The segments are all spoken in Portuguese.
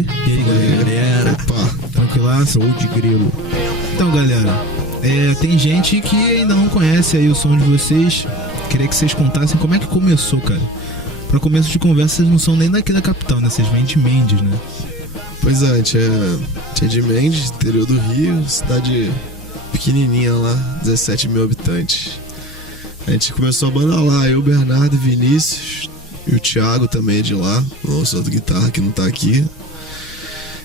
aqui. E aí, galera? Opa, tranquilaço? Ou de grilo. Então, galera, tem gente que ainda não conhece aí o som de vocês. Queria que vocês contassem como é que começou, cara. Pra começo de conversa, vocês não são nem daqui da capital, né? Vocês vêm de Mendes, né? Pois é, a gente é de Mendes, interior do Rio, cidade pequenininha lá, 17 mil habitantes. A gente começou a banda lá, eu, Bernardo e Vinícius, e o Thiago também é de lá, o nosso outro guitarra que não tá aqui.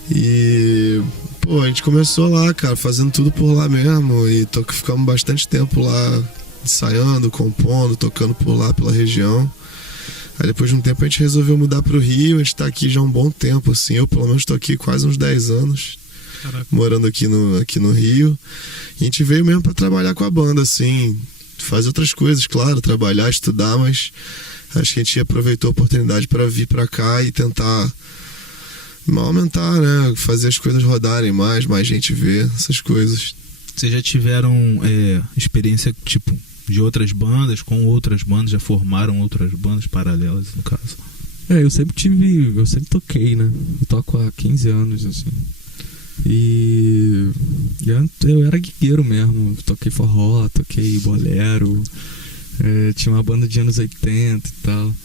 E, pô, a gente começou lá, cara, fazendo tudo por lá mesmo, e ficamos bastante tempo lá, ensaiando, compondo, tocando por lá, pela região. Aí depois de um tempo a gente resolveu mudar pro Rio, a gente tá aqui já há um bom tempo, assim, eu pelo menos tô aqui quase uns 10 anos. Caraca. Morando aqui no Rio. E a gente veio mesmo pra trabalhar com a banda, assim, fazer outras coisas, claro, trabalhar, estudar, mas acho que a gente aproveitou a oportunidade para vir pra cá e tentar aumentar, né, fazer as coisas rodarem mais gente ver essas coisas. Vocês já tiveram experiência, tipo, de outras bandas, com outras bandas, já formaram outras bandas paralelas, no caso? Eu sempre toquei, né? Eu toco há 15 anos, assim. E eu era guigueiro mesmo, toquei forró, toquei bolero, tinha uma banda de anos 80 e tal.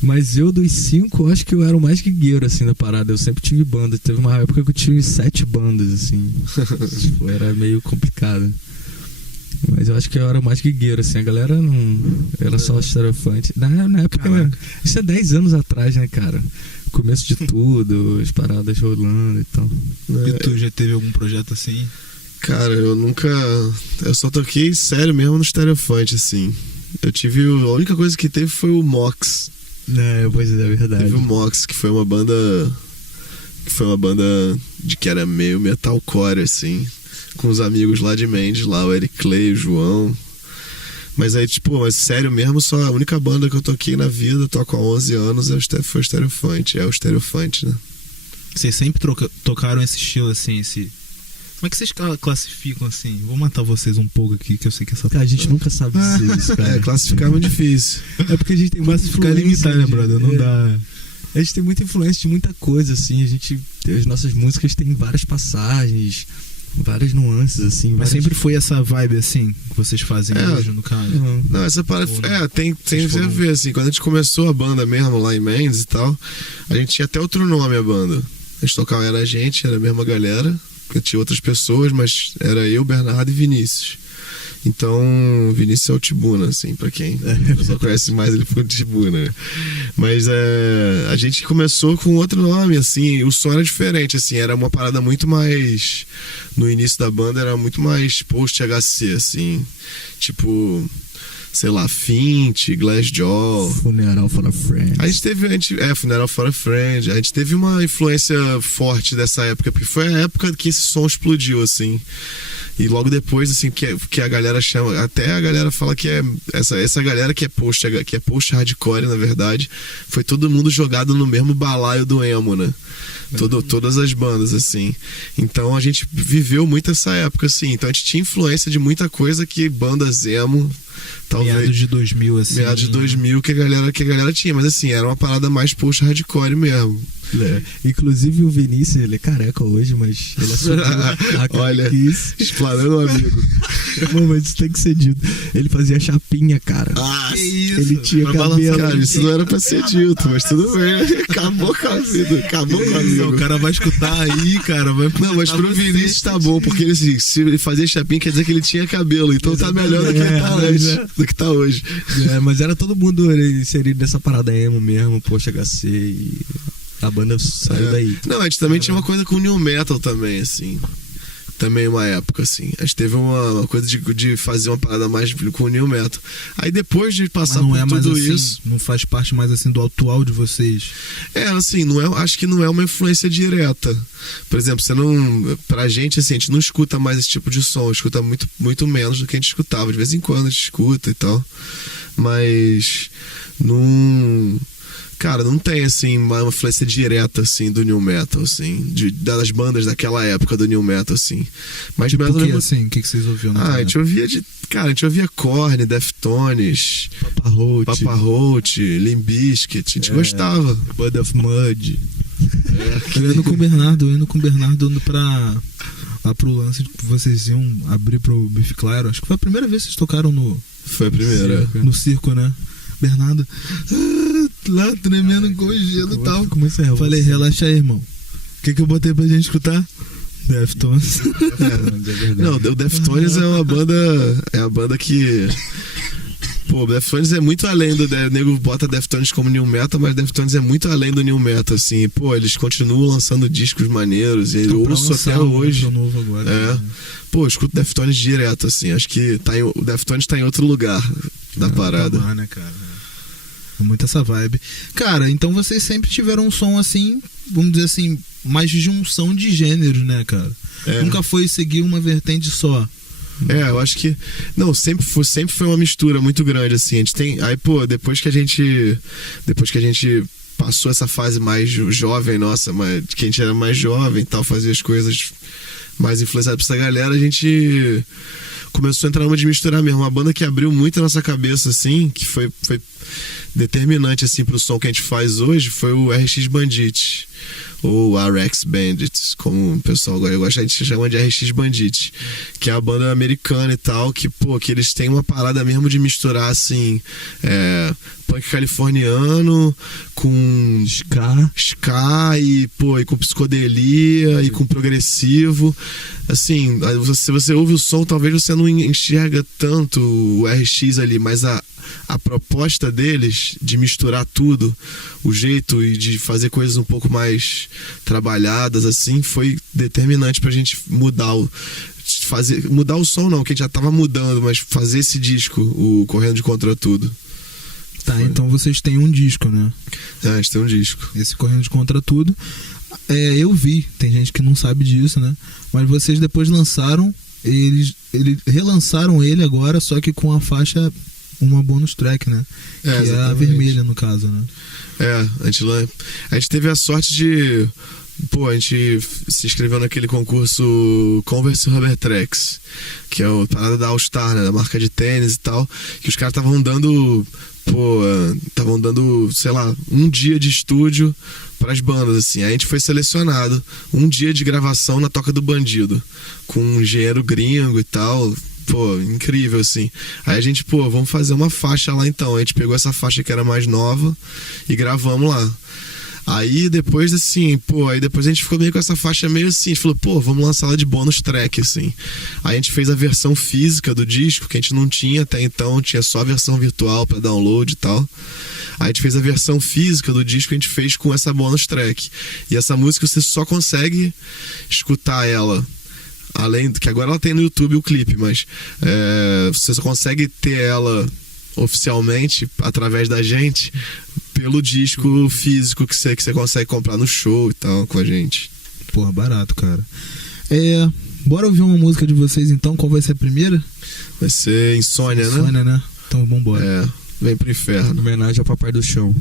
Mas eu, dos 5, acho que eu era o mais guigueiro, assim, da parada. Eu sempre tive banda. Teve uma época que eu tive 7 bandas, assim. Tipo, era meio complicado. Mas eu acho que eu era o mais guigueiro, assim. A galera não... Era só estereofante. Na época... Isso é 10 anos atrás, né, cara? Começo de tudo, as paradas rolando e tal. E tu já teve algum projeto assim? Cara, eu só toquei sério mesmo no estereofante, assim. A única coisa que teve foi o Mox. Pois é verdade. Teve o Mox, que foi uma banda que era meio metalcore, assim, com os amigos lá de Mendes, lá, o Eric Clay, o João. Mas aí, tipo, sério mesmo, só a única banda que eu toquei na vida, toco há 11 anos, foi o Estereofante. É o Estereofante, né? Vocês sempre tocaram esse estilo, assim, Como é que vocês classificam, assim? Vou matar vocês um pouco aqui, que eu sei que essa... A gente nunca sabe dizer isso, cara. Classificar é muito difícil. É porque a gente tem muita influência... Ficar limitado, né, brother? Não dá... A gente tem muita influência de muita coisa, assim. As nossas músicas têm várias passagens, várias nuances, assim. Mas sempre foi essa vibe, assim, que vocês fazem hoje, no caso? Não, essa parada... tem a ver, assim. Quando a gente começou a banda mesmo, lá em Mendes e tal, a gente tinha até outro nome, a banda. A gente tocava, era a mesma galera. Porque tinha outras pessoas, mas era eu, Bernardo e Vinícius. Então, Vinícius é o Tibuna, assim, pra quem só conhece mais ele por Tibuna. Mas a gente começou com outro nome, assim, o som era diferente, assim, era uma parada muito mais... No início da banda era muito mais post-HC, assim, tipo... sei lá, Fint, Glassjaw. Funeral for a Friend. Funeral for a Friend. A gente teve uma influência forte dessa época, porque foi a época que esse som explodiu, assim. E logo depois, assim, que a galera chama, até a galera fala que é essa galera que é post hardcore, na verdade, foi todo mundo jogado no mesmo balaio do emo, né? Todas as bandas, assim. Então a gente viveu muito essa época, assim. Então a gente tinha influência de muita coisa que bandas emo, talvez... Meados de 2000, assim. Meados de 2000 que a galera tinha. Mas assim, era uma parada mais post-hardcore mesmo. Inclusive o Vinícius, ele é careca hoje, mas ele assumiu a olha, explanando o amigo. Mas isso tem que ser dito. Ele fazia chapinha, cara. Que isso? Ele tinha cabelo. Cara, isso não era pra ser dito, mas tudo bem. Acabou com a vida. Acabou com a vida. O cara vai escutar aí, cara. Não, mas pro Vinícius tá bom, porque ele, assim, se ele fazia chapinha, quer dizer que ele tinha cabelo. Então tá melhor do que tá antes, do que tá hoje. Mas era todo mundo inserido nessa parada emo mesmo, poxa, HC e... A banda saiu daí. Não, a gente também tinha uma coisa com o New Metal também, assim. Também uma época, assim. A gente teve uma coisa de fazer uma parada mais com o New Metal. Aí depois de passar por tudo assim, isso... Não faz parte mais, assim, do atual de vocês? Assim, acho que não é uma influência direta. Por exemplo, pra gente, assim, a gente não escuta mais esse tipo de som. Escuta muito, muito menos do que a gente escutava. De vez em quando a gente escuta e tal. Mas... Cara, não tem, assim, uma influência direta, assim, do New Metal, assim, das bandas daquela época do New Metal, assim. Mas tipo o que, assim? O que vocês ouviam? A gente ouvia Korn, Deftones, Papa Roach, Limp Bizkit, a gente gostava. Blood of Mud. Eu indo com o Bernardo indo lá pro lance que vocês iam abrir pro Bife Claro. Acho que foi a primeira vez que vocês tocaram no... Foi a primeira. No circo, né? Bernardo, lá tremendo com gelo e tal. Falei, relaxa aí, irmão. O que eu botei pra gente escutar? Deftones. Não, o Deftones é uma banda. É a banda que. Pô, Deftones é muito além do. O nego bota Deftones como new metal, mas Deftones é muito além do new metal, assim. Pô, eles continuam lançando discos maneiros e eu ouço até hoje. Novo agora, né? Pô, eu escuto Deftones direto, assim. Acho que o Deftones tá em outro lugar da parada. Né, cara? Muito essa vibe. Cara, então vocês sempre tiveram um som assim, vamos dizer assim, mais de junção de gêneros, né, cara? Nunca foi seguir uma vertente só. Eu acho que... Não, sempre foi uma mistura muito grande, assim. A gente tem... Aí, pô, depois que a gente passou essa fase mais jovem, nossa, que a gente era mais jovem e tal, fazia as coisas mais influenciadas por essa galera, a gente começou a entrar numa de misturar mesmo. Uma banda que abriu muito a nossa cabeça, assim, que foi determinante, assim, pro som que a gente faz hoje, foi o RX Bandit, ou RX Bandits, como o pessoal gosta, a gente chama de RX Bandit, que é a banda americana e tal, que, pô, que eles têm uma parada mesmo de misturar, assim, punk californiano com ska e, pô, e com psicodelia e com progressivo. Assim, se você ouve o som, talvez você não enxerga tanto o RX ali, mas a proposta deles de misturar tudo, o jeito e de fazer coisas um pouco mais trabalhadas, assim, foi determinante pra gente mudar o som não, que a gente já tava mudando, mas fazer esse disco, o Correndo de Contra Tudo. Tá, então vocês têm um disco, né? A gente tem um disco. Esse Correndo de Contra Tudo. Eu vi, tem gente que não sabe disso, né? Mas vocês depois lançaram, eles relançaram ele agora, só que com a faixa, uma bonus track, né? Que exatamente. É a vermelha, no caso, né? A gente teve a sorte de... Pô, a gente se inscreveu naquele concurso Converse Rubber Tracks, que é o parada da All Star, né? Da marca de tênis e tal, que os caras estavam dando, sei lá, um dia de estúdio pras bandas, assim. Aí a gente foi selecionado, um dia de gravação na Toca do Bandido, com um engenheiro gringo e tal. Pô, incrível, assim. Aí a gente, vamos fazer uma faixa lá então. A gente pegou essa faixa que era mais nova e gravamos lá. Aí depois, assim, depois a gente ficou meio com essa faixa meio assim, a gente falou, vamos lançar ela de bônus track, assim. Aí a gente fez a versão física do disco, que a gente não tinha até então, tinha só a versão virtual pra download e tal. Aí a gente fez a versão física do disco, a gente fez com essa bônus track. E essa música você só consegue escutar ela, além do que agora ela tem no YouTube o clipe, mas você só consegue ter ela oficialmente através da gente pelo disco físico que você consegue comprar no show e tal com a gente. Porra, barato, cara. Bora ouvir uma música de vocês então. Qual vai ser a primeira? Vai ser Insônia, né? Insônia, né? Então vambora. Vem pro inferno. Homenagem ao Papai do Chão.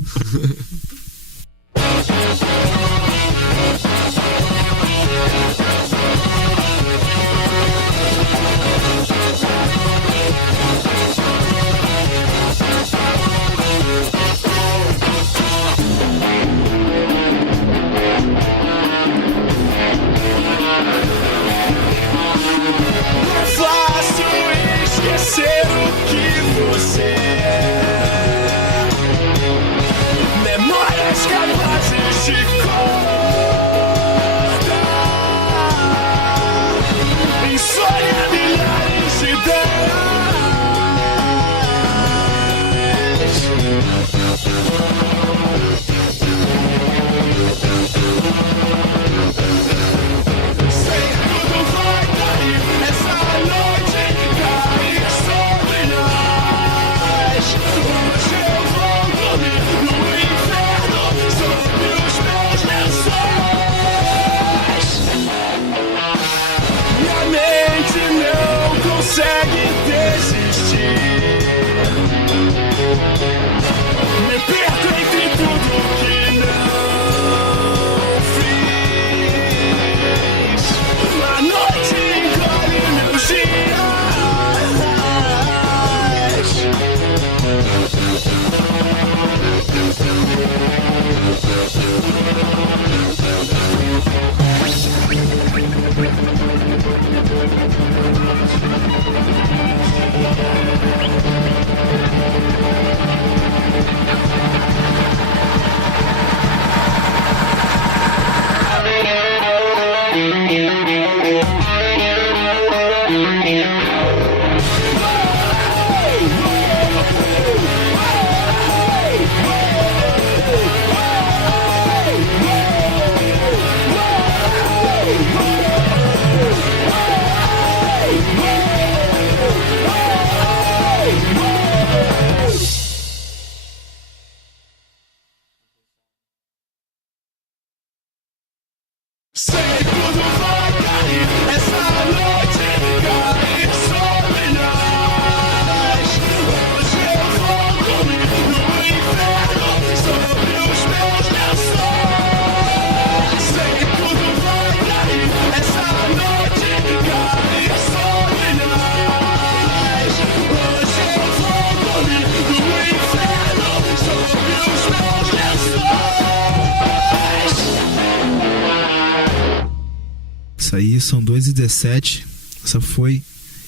Isso aí, são 2h17. Essa foi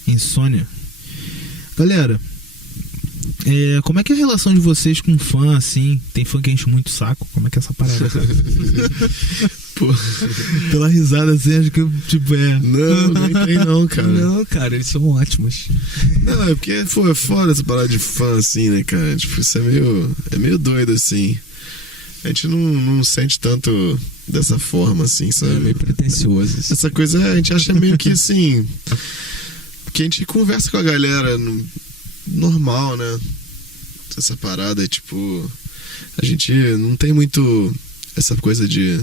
Insônia. Galera, como é que é a relação de vocês com fã, assim? Tem fã que enche muito o saco? Como é que é essa parada, cara? Pô, pela risada assim, acho que tipo Não, nem tem não, cara. Não, cara, eles são ótimos. Não, é porque, é foda essa parada de fã, assim, né, cara? Tipo, isso é meio doido, assim. A gente não sente tanto dessa forma, assim, sabe? É meio pretencioso. Assim. Essa coisa a gente acha meio que, assim... Porque a gente conversa com a galera normal, né? Essa parada, tipo... A gente não tem muito essa coisa de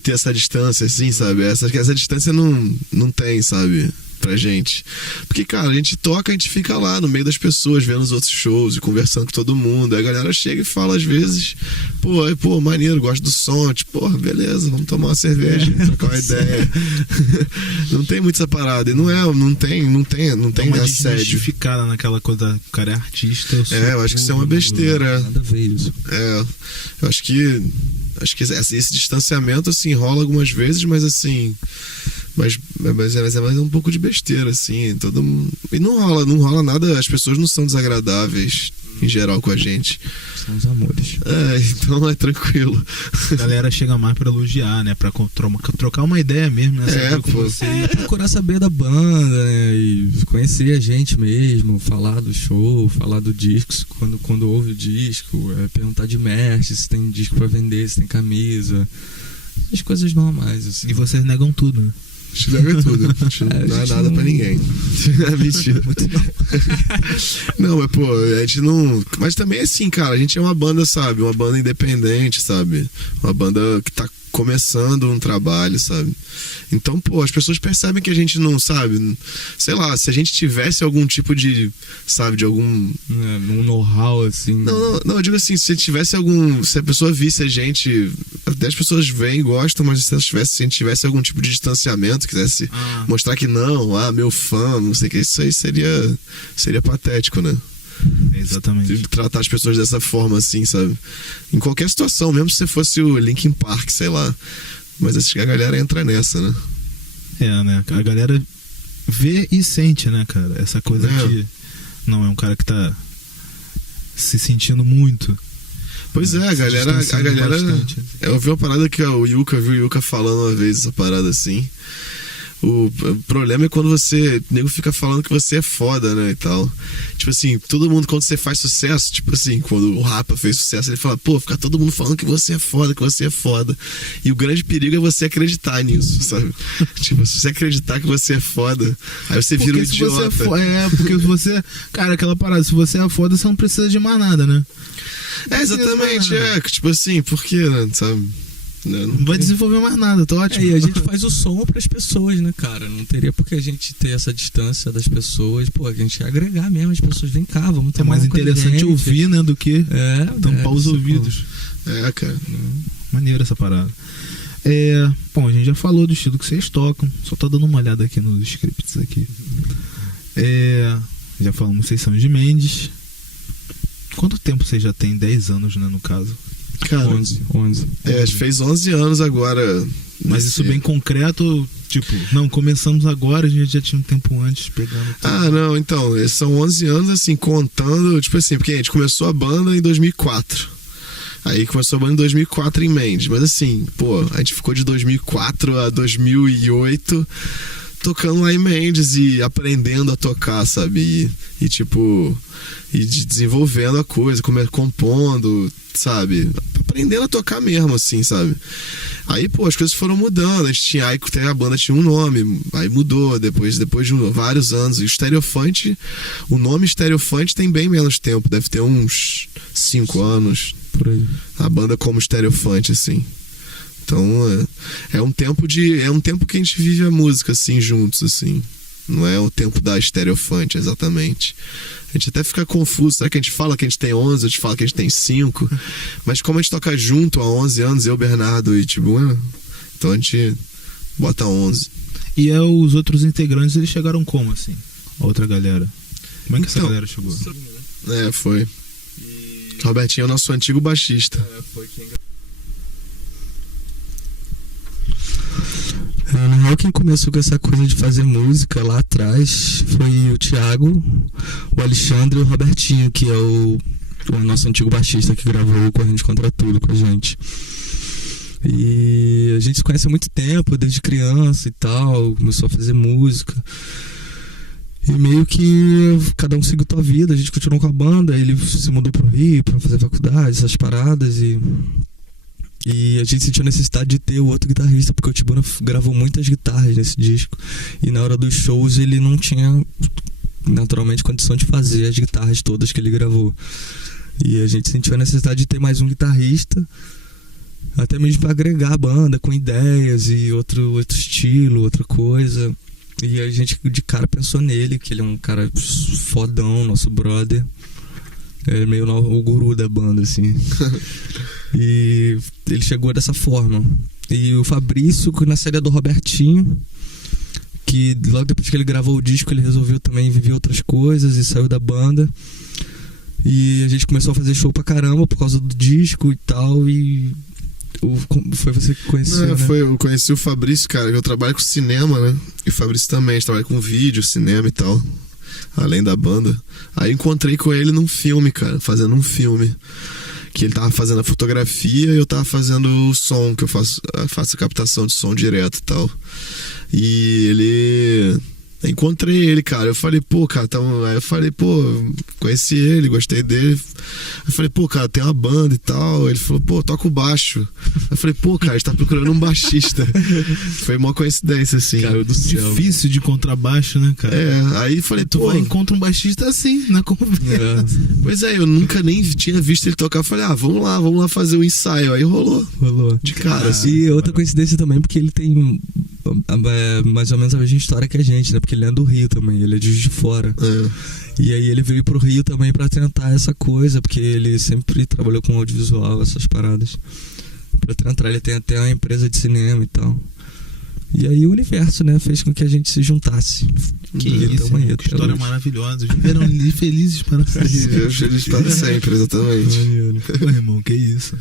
ter essa distância, assim, sabe? Essa distância não tem, sabe? Pra gente. Porque, cara, a gente toca, a gente fica lá no meio das pessoas, vendo os outros shows e conversando com todo mundo. Aí a galera chega e fala às vezes, pô, maneiro, gosto do som. Tipo, porra, beleza, vamos tomar uma cerveja, trocar uma ideia. Não tem muito essa parada. E não tem uma assédio. desmistificada naquela coisa, o cara é artista. Eu acho que isso é uma besteira. Nada a ver isso. Eu acho que esse distanciamento, assim, rola algumas vezes, mas assim... Mas é um pouco de besteira, assim. E não rola nada, as pessoas não são desagradáveis em geral com a gente. São os amores. Então é tranquilo. A galera chega mais pra elogiar, né? Pra trocar uma ideia mesmo, né? Procurar saber da banda, né? E conhecer a gente mesmo, falar do show, falar do disco, quando ouve o disco, perguntar de merch, se tem disco pra vender, se tem camisa. As coisas normais, assim. E vocês negam tudo, né? A gente nega tudo. Não é nada pra ninguém. Mentira. Não, mas pô, a gente não... Mas também assim, cara, a gente é uma banda, sabe? Uma banda independente, sabe? Uma banda que tá começando um trabalho, sabe? Então, pô, as pessoas percebem que a gente não, sabe? Sei lá, se a gente tivesse algum tipo de, sabe, de algum... um know-how, assim... Não, eu digo assim, se tivesse algum... Se a pessoa visse a gente... Até as pessoas veem e gostam, mas se a gente tivesse algum tipo de distanciamento, quisesse mostrar que não, meu fã, não sei o que, isso aí seria patético, né? Exatamente. De tratar as pessoas dessa forma, assim, sabe? Em qualquer situação, mesmo se você fosse o Linkin Park, sei lá. Mas acho que a galera entra nessa, né? Né? A galera vê e sente, né, cara? Essa coisa que não é um cara que tá se sentindo muito. Pois a galera bastante. Eu ouvi uma parada que o Yuka falando uma vez, essa parada assim. O problema é quando o nego fica falando que você é foda, né, e tal. Tipo assim, todo mundo, quando você faz sucesso, tipo assim, quando o Rapa fez sucesso, ele fala, pô, fica todo mundo falando que você é foda, que você é foda. E o grande perigo é você acreditar nisso, sabe? Tipo, se você acreditar que você é foda, aí você vira um idiota. Porque se você... Cara, aquela parada, se você é foda, você não precisa de mais nada, né? Exatamente, tipo assim, por quê, né, sabe? Não vai desenvolver mais nada, tá ótimo. E a gente faz o som pras pessoas, né, cara? Não teria por que a gente ter essa distância das pessoas. Pô, a gente ia agregar mesmo as pessoas. Vem cá, vamos tomar mais interessante ouvir, né, do que tampar os ouvidos. Cara. Maneiro essa parada. Bom, a gente já falou do estilo que vocês tocam. Só tô dando uma olhada aqui nos scripts aqui. Já falamos, vocês são de Mendes. Quanto tempo vocês já têm? 10 anos, né, no caso? Cara, 11. A gente fez 11 anos agora. Mas isso bem concreto, tipo, não, começamos agora, a gente já tinha um tempo antes pegando tudo. Não, então, são 11 anos, assim, contando, tipo assim, porque a gente começou a banda em 2004. Aí começou a banda em 2004 em Mendes, mas assim, pô, a gente ficou de 2004 a 2008 tocando lá em Mendes e aprendendo a tocar, sabe? E tipo, desenvolvendo a coisa, compondo, sabe? Aprendendo a tocar mesmo, assim, sabe? Aí, pô, as coisas foram mudando. A banda tinha um nome, aí mudou depois de vários anos. E o nome Stereofante tem bem menos tempo, deve ter uns 5 anos. Por aí. A banda como Stereofante, assim. Então, é um tempo que a gente vive a música, assim, juntos, assim. Não é o tempo da Stereofante, exatamente. A gente até fica confuso. Será que a gente fala que a gente tem 11, a gente fala que a gente tem 5? Mas como a gente toca junto há 11 anos, eu, Bernardo e Tibuna, então a gente bota 11. E os outros integrantes, eles chegaram como, assim? A outra galera? Como é que essa galera chegou? Foi. Robertinho é o nosso antigo baixista. Foi quem... Na real, quem começou com essa coisa de fazer música lá atrás foi o Thiago, o Alexandre e o Robertinho, que é o nosso antigo baixista que gravou o Correndo Contra Tudo com a gente. E a gente se conhece há muito tempo, desde criança e tal, começou a fazer música. E meio que cada um seguiu sua vida, a gente continuou com a banda, ele se mudou pro Rio pra fazer faculdade, essas paradas, e a gente sentiu a necessidade de ter o outro guitarrista, porque o Tibuna gravou muitas guitarras nesse disco. E na hora dos shows ele não tinha, naturalmente, condição de fazer as guitarras todas que ele gravou. E a gente sentiu a necessidade de ter mais um guitarrista, até mesmo para agregar a banda com ideias e outro estilo, outra coisa. E a gente de cara pensou nele, que ele é um cara fodão, nosso brother. É meio o guru da banda, assim. E ele chegou dessa forma. E o Fabrício, na série do Robertinho, que logo depois que ele gravou o disco, ele resolveu também viver outras coisas e saiu da banda. E a gente começou a fazer show pra caramba por causa do disco e tal. E foi você que conheceu, né? Eu conheci o Fabrício, cara, eu trabalho com cinema, né? E o Fabrício também, a gente trabalha com vídeo, cinema e tal, além da banda. Aí encontrei com ele num filme, cara, fazendo um filme. Que ele tava fazendo a fotografia e eu tava fazendo o som, que eu faço a captação de som direto e tal. E ele... Encontrei ele, cara. Eu falei, pô, cara, aí eu falei, pô, conheci ele, gostei dele. Eu falei, pô, cara, tem uma banda e tal. Ele falou, pô, toca o baixo. Eu falei, pô, cara, a gente tá procurando um baixista. Foi uma coincidência, assim. Cara do céu. Difícil de contrabaixo, né, cara? Aí falei, tu vai encontrar um baixista assim, na conversa. Pois eu nunca nem tinha visto ele tocar. Eu falei, vamos lá fazer o ensaio. Aí rolou. De cara, assim. E outra coincidência também, porque ele tem mais ou menos a mesma história que a gente, né? Porque ele é do Rio também, ele é de Juiz de Fora. E aí ele veio pro Rio também pra tentar essa coisa, porque ele sempre trabalhou com audiovisual, essas paradas. Pra tentar, ele tem até uma empresa de cinema e tal. E aí o universo, né, fez com que a gente se juntasse. Que história maravilhosa. Viveram felizes para sempre. Felizes para sempre, exatamente. Pô, irmão, que isso.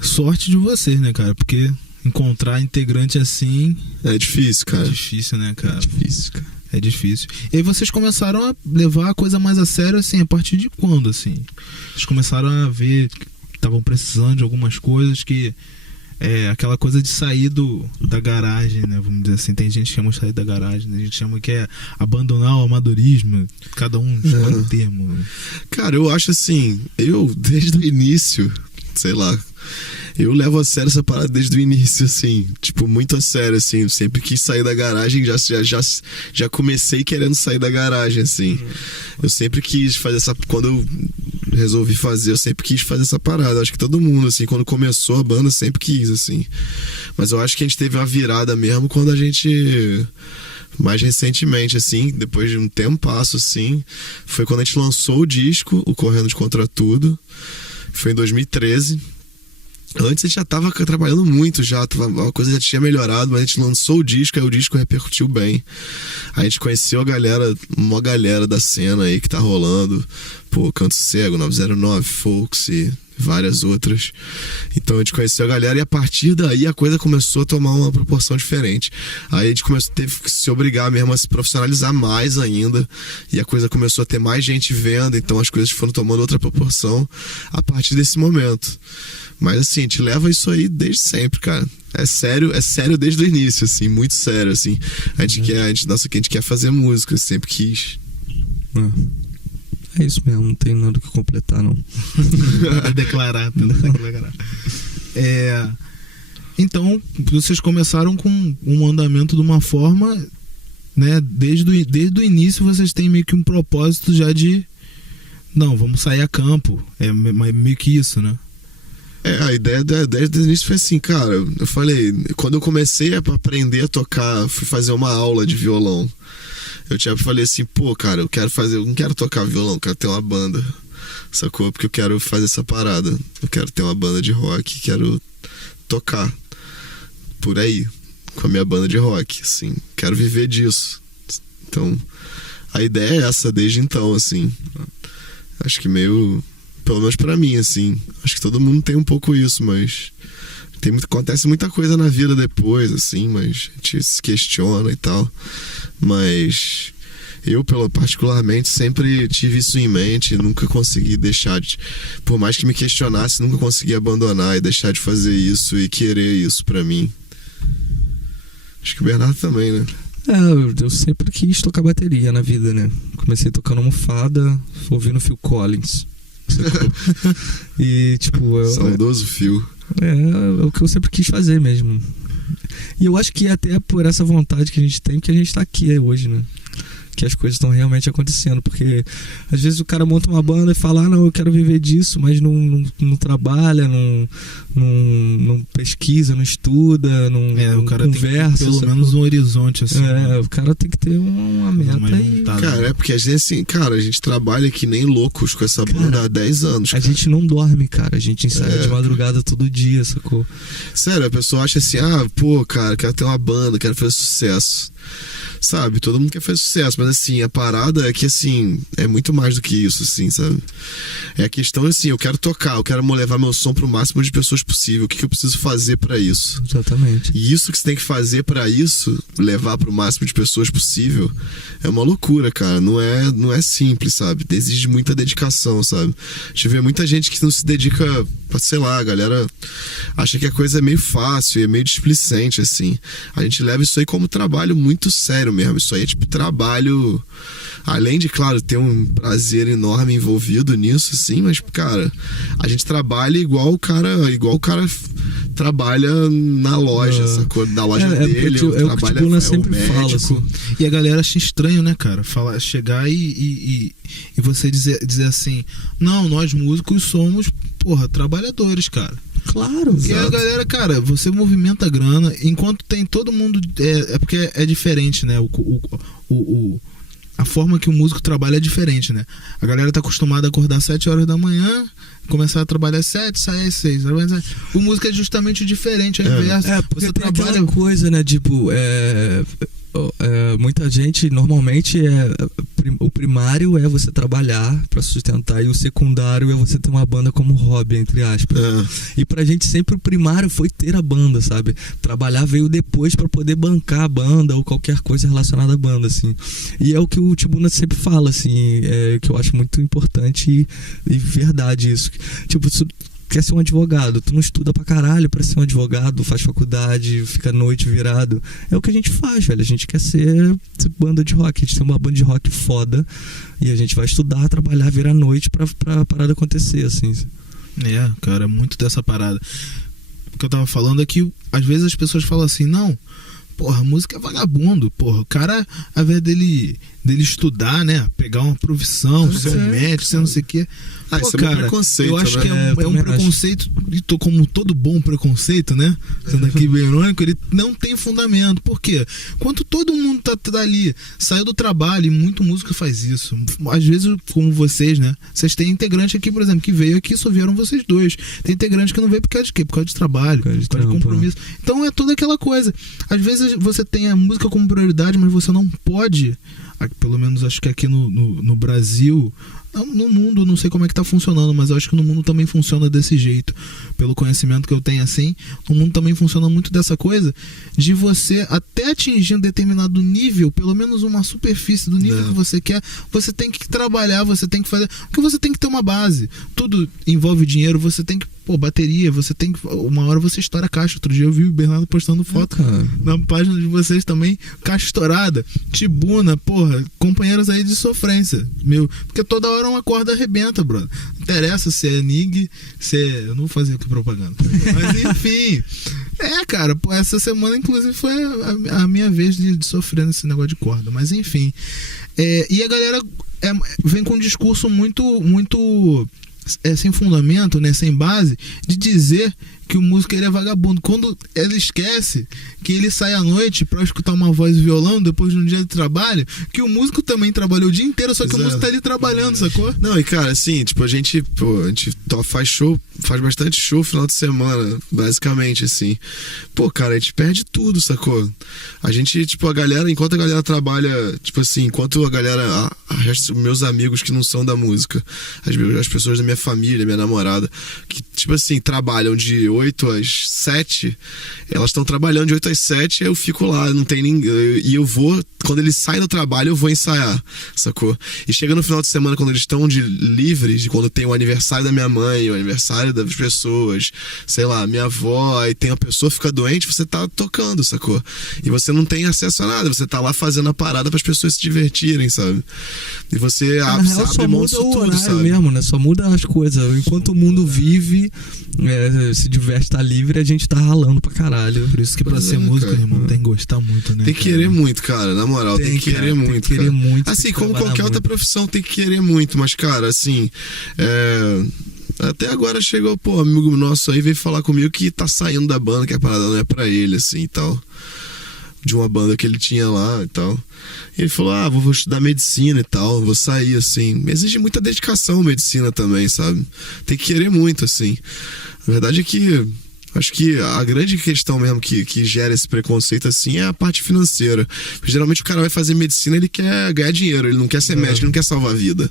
Sorte de vocês, né, cara? Porque encontrar integrante assim... É difícil, cara. É difícil, né, cara? É difícil, cara. É difícil. E aí vocês começaram a levar a coisa mais a sério, assim, a partir de quando, assim? Vocês começaram a ver que estavam precisando de algumas coisas que... aquela coisa de sair da garagem, né? Vamos dizer assim. Tem gente que chama de sair da garagem, né? A gente chama que é abandonar o amadorismo. Cada um escolhe um termo. Cara, eu acho assim... desde o início, sei lá... Eu levo a sério essa parada desde o início, assim. Tipo, muito a sério, assim. Eu sempre quis sair da garagem, já comecei querendo sair da garagem, assim. Eu sempre quis fazer essa... Quando eu resolvi fazer, eu sempre quis fazer essa parada. Acho que todo mundo, assim, quando começou a banda, sempre quis, assim. Mas eu acho que a gente teve uma virada mesmo quando a gente... Mais recentemente, assim, depois de um tempasso, assim, foi quando a gente lançou o disco, o Correndo Contra Tudo. Foi em 2013. Antes a gente já tava trabalhando muito, a coisa já tinha melhorado, mas a gente lançou o disco, aí o disco repercutiu bem. Aí a gente conheceu uma galera da cena aí que tá rolando. Pô, Canto Cego, 909, Folks, várias outras. Então a gente conheceu a galera e a partir daí a coisa começou a tomar uma proporção diferente. Aí a gente teve que se obrigar mesmo a se profissionalizar mais ainda, e a coisa começou a ter mais gente vendo, então as coisas foram tomando outra proporção a partir desse momento. Mas assim, a gente leva isso aí desde sempre, cara. É sério desde o início, assim, muito sério, assim. A gente quer fazer música, sempre quis. É isso mesmo, não tem nada que completar, não. Nada a declarar. Então, vocês começaram com um andamento de uma forma, né? Desde o início vocês têm meio que um propósito já de... Não, vamos sair a campo. É meio que isso, né? A ideia desde o início foi assim, cara. Eu falei, quando eu comecei a aprender a tocar, fui fazer uma aula de violão. Eu falei assim, pô, cara, eu não quero tocar violão, eu quero ter uma banda, sacou? Porque eu quero fazer essa parada. Eu quero ter uma banda de rock, quero tocar por aí, com a minha banda de rock, assim. Quero viver disso. Então, a ideia é essa desde então, assim. Acho que meio... Pelo menos pra mim, assim. Acho que todo mundo tem um pouco isso, mas... Acontece muita coisa na vida depois, assim, mas a gente se questiona e tal. Mas eu, particularmente, sempre tive isso em mente, nunca consegui deixar de... Por mais que me questionasse, nunca consegui abandonar e deixar de fazer isso e querer isso pra mim. Acho que o Bernardo também, né? Eu sempre quis tocar bateria na vida, né? Comecei tocando almofada, ouvindo Phil Collins. E, tipo... Saudoso Phil. É o que eu sempre quis fazer mesmo. E eu acho que até por essa vontade que a gente tem, que a gente tá aqui hoje, né? Que as coisas estão realmente acontecendo. Porque às vezes o cara monta uma banda e fala, não, eu quero viver disso, mas não trabalha, não pesquisa, não estuda, não o cara conversa. Tem que ter pelo menos um horizonte, assim. O cara tem que ter uma meta aí. Cara, porque a gente, assim, a gente trabalha que nem loucos com essa banda há 10 anos. Cara. A gente não dorme, cara. A gente ensaia de madrugada todo dia, sacou? Sério, a pessoa acha assim, pô, cara, quero ter uma banda, quero fazer sucesso. Sabe, todo mundo quer fazer sucesso, mas assim, a parada é que assim, é muito mais do que isso, assim, sabe? É a questão assim, eu quero tocar, eu quero levar meu som pro máximo de pessoas possível. O que eu preciso fazer pra isso? Exatamente. E isso que você tem que fazer pra isso, levar pro máximo de pessoas possível, é uma loucura, cara. Não é simples, sabe? Exige muita dedicação, sabe? A gente vê muita gente que não se dedica, sei lá, a galera acha que a coisa é meio fácil e é meio displicente, assim. A gente leva isso aí como trabalho muito sério mesmo. Isso aí é tipo trabalho, além de, claro, ter um prazer enorme envolvido nisso, assim, mas, cara, a gente trabalha igual o cara trabalha na loja, sacou? Na loja dele, o que o Tibuna sempre fala, assim. E a galera acha estranho, né, cara? Chegar e você dizer assim, não, nós músicos somos, trabalhadores, cara. Claro. Porque a galera, cara, você movimenta a grana, enquanto tem todo mundo... É porque é diferente, né? A forma que o músico trabalha é diferente, né? A galera tá acostumada a acordar às 7 horas da manhã, começar a trabalhar às 7, sair às 6. O músico é justamente diferente, ao inverso. Porque você tem aquela coisa, né? Tipo, muita gente, normalmente, o primário é você trabalhar pra sustentar e o secundário é você ter uma banda como hobby, entre aspas. E pra gente sempre o primário foi ter a banda, sabe? Trabalhar veio depois pra poder bancar a banda ou qualquer coisa relacionada à banda, assim. E é o que o Tibuna sempre fala, assim, que eu acho muito importante e verdade isso. Tipo, quer ser um advogado, tu não estuda pra caralho pra ser um advogado, faz faculdade, fica à noite virado. É o que a gente faz, velho. A gente quer ser banda de rock, a gente tem uma banda de rock foda e a gente vai estudar, trabalhar, virar à noite pra parada acontecer, assim. Cara, muito dessa parada. O que eu tava falando é que às vezes as pessoas falam assim, não, porra, a música é vagabundo, porra, o cara, ao invés dele estudar, né, pegar uma profissão, ser um médico, ser não sei o quê. Isso é um preconceito, eu acho né? que é um preconceito, e como todo bom preconceito, né, sendo aqui bem irônico, ele não tem fundamento. Por quê? Quando todo mundo tá ali, saiu do trabalho, e muito músico faz isso, às vezes como vocês, né, vocês têm integrante aqui, por exemplo, que veio aqui, só vieram vocês dois. Tem integrante que não veio por causa de quê? Por causa de trabalho, por causa de compromisso. Então é toda aquela coisa. Às vezes você tem a música como prioridade, mas você não pode, pelo menos acho que aqui no Brasil, no mundo, não sei como é que tá funcionando, mas eu acho que no mundo também funciona desse jeito. Pelo conhecimento que eu tenho, assim, no mundo também funciona muito dessa coisa de você, até atingir um determinado nível, pelo menos uma superfície do nível que você quer, você tem que trabalhar, você tem que fazer, porque você tem que ter uma base. Tudo envolve dinheiro, você tem que, bateria, você tem que, uma hora você estoura a caixa. Outro dia eu vi o Bernardo postando foto na página de vocês também, caixa estourada, tibuna, companheiros aí de sofrência, porque toda hora uma corda arrebenta, brother. Não interessa se é Nig, se é... Eu não vou fazer aqui propaganda. Mas enfim. Cara, essa semana inclusive foi a minha vez de sofrer nesse negócio de corda. Mas enfim. E a galera vem com um discurso muito sem fundamento, né, sem base, de dizer que o músico ele é vagabundo, quando ele esquece que ele sai à noite pra escutar uma voz e violão depois de um dia de trabalho, que o músico também trabalhou o dia inteiro, só que o músico tá ali trabalhando, sacou? Não, e cara, assim, tipo, a gente faz show, faz bastante show final de semana, basicamente, assim. Cara, a gente perde tudo, sacou? A gente, tipo, enquanto a galera trabalha, tipo assim, enquanto a galera, meus amigos que não são da música, as pessoas da minha família, minha namorada, que, tipo assim, trabalham de 8 às 7, elas estão trabalhando de 8 às 7, eu fico lá, não tem ninguém, e eu vou, quando eles saem do trabalho, eu vou ensaiar, sacou? E chega no final de semana, quando eles estão livres, quando tem o aniversário da minha mãe, o aniversário das pessoas, sei lá, minha avó, e tem a pessoa fica doente, você tá tocando, sacou? E você não tem acesso a nada, você tá lá fazendo a parada para as pessoas se divertirem, sabe? E você abre mão disso tudo, sabe? Mesmo, né? Só muda as coisas. Enquanto o mundo vive, se diverte, tá livre, a gente tá ralando pra caralho. Por isso que pra ser músico, irmão, tem que gostar muito, né? Tem que querer muito, cara, na moral, tem que querer muito. Tem que querer muito. Assim, como qualquer outra profissão, tem que querer muito, mas, cara, assim, até agora chegou, amigo nosso aí veio falar comigo que tá saindo da banda, que a parada não é pra ele, assim, e tal. De uma banda que ele tinha lá e tal. E ele falou, vou estudar medicina e tal, vou sair, assim. Exige muita dedicação medicina também, sabe? Tem que querer muito, assim. A verdade é que acho que a grande questão mesmo que gera esse preconceito, assim, é a parte financeira. Porque, geralmente o cara vai fazer medicina, ele quer ganhar dinheiro, ele não quer ser médico, ele não quer salvar a vida.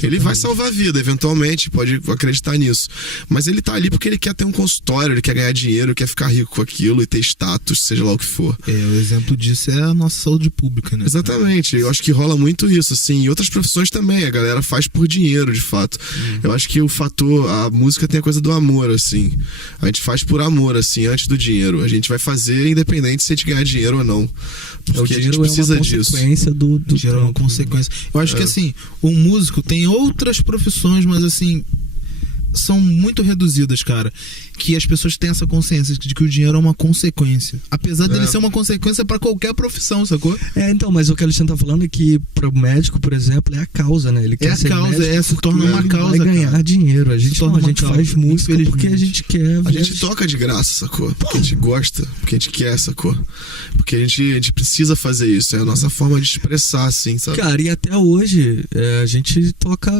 Ele vai salvar a vida, eventualmente, pode acreditar nisso. Mas ele tá ali porque ele quer ter um consultório, ele quer ganhar dinheiro, ele quer ficar rico com aquilo e ter status, seja lá o que for. O exemplo disso é a nossa saúde pública, né? Exatamente, eu acho que rola muito isso, assim. Em outras profissões também, a galera faz por dinheiro, de fato. Eu acho que a música tem a coisa do amor, assim. A gente faz por amor, assim, antes do dinheiro. A gente vai fazer independente se a gente ganhar dinheiro ou não. Porque a gente precisa disso. Do dinheiro é uma consequência. Eu acho que, assim, o músico tem outras profissões, mas, assim, são muito reduzidas, cara. Que as pessoas têm essa consciência de que o dinheiro é uma consequência. Apesar dele ser uma consequência pra qualquer profissão, sacou? Então, mas o que a Alexandre tá falando é que pro médico, por exemplo, é a causa, né? Ele quer ser médico, se torna uma causa, vai ganhar dinheiro. A gente faz música porque a gente quer. A gente toca de graça, sacou? Porque a gente gosta, porque a gente quer, sacou? Porque a gente precisa fazer isso. É a nossa forma de expressar, assim, sabe? Cara, e até hoje, a gente toca,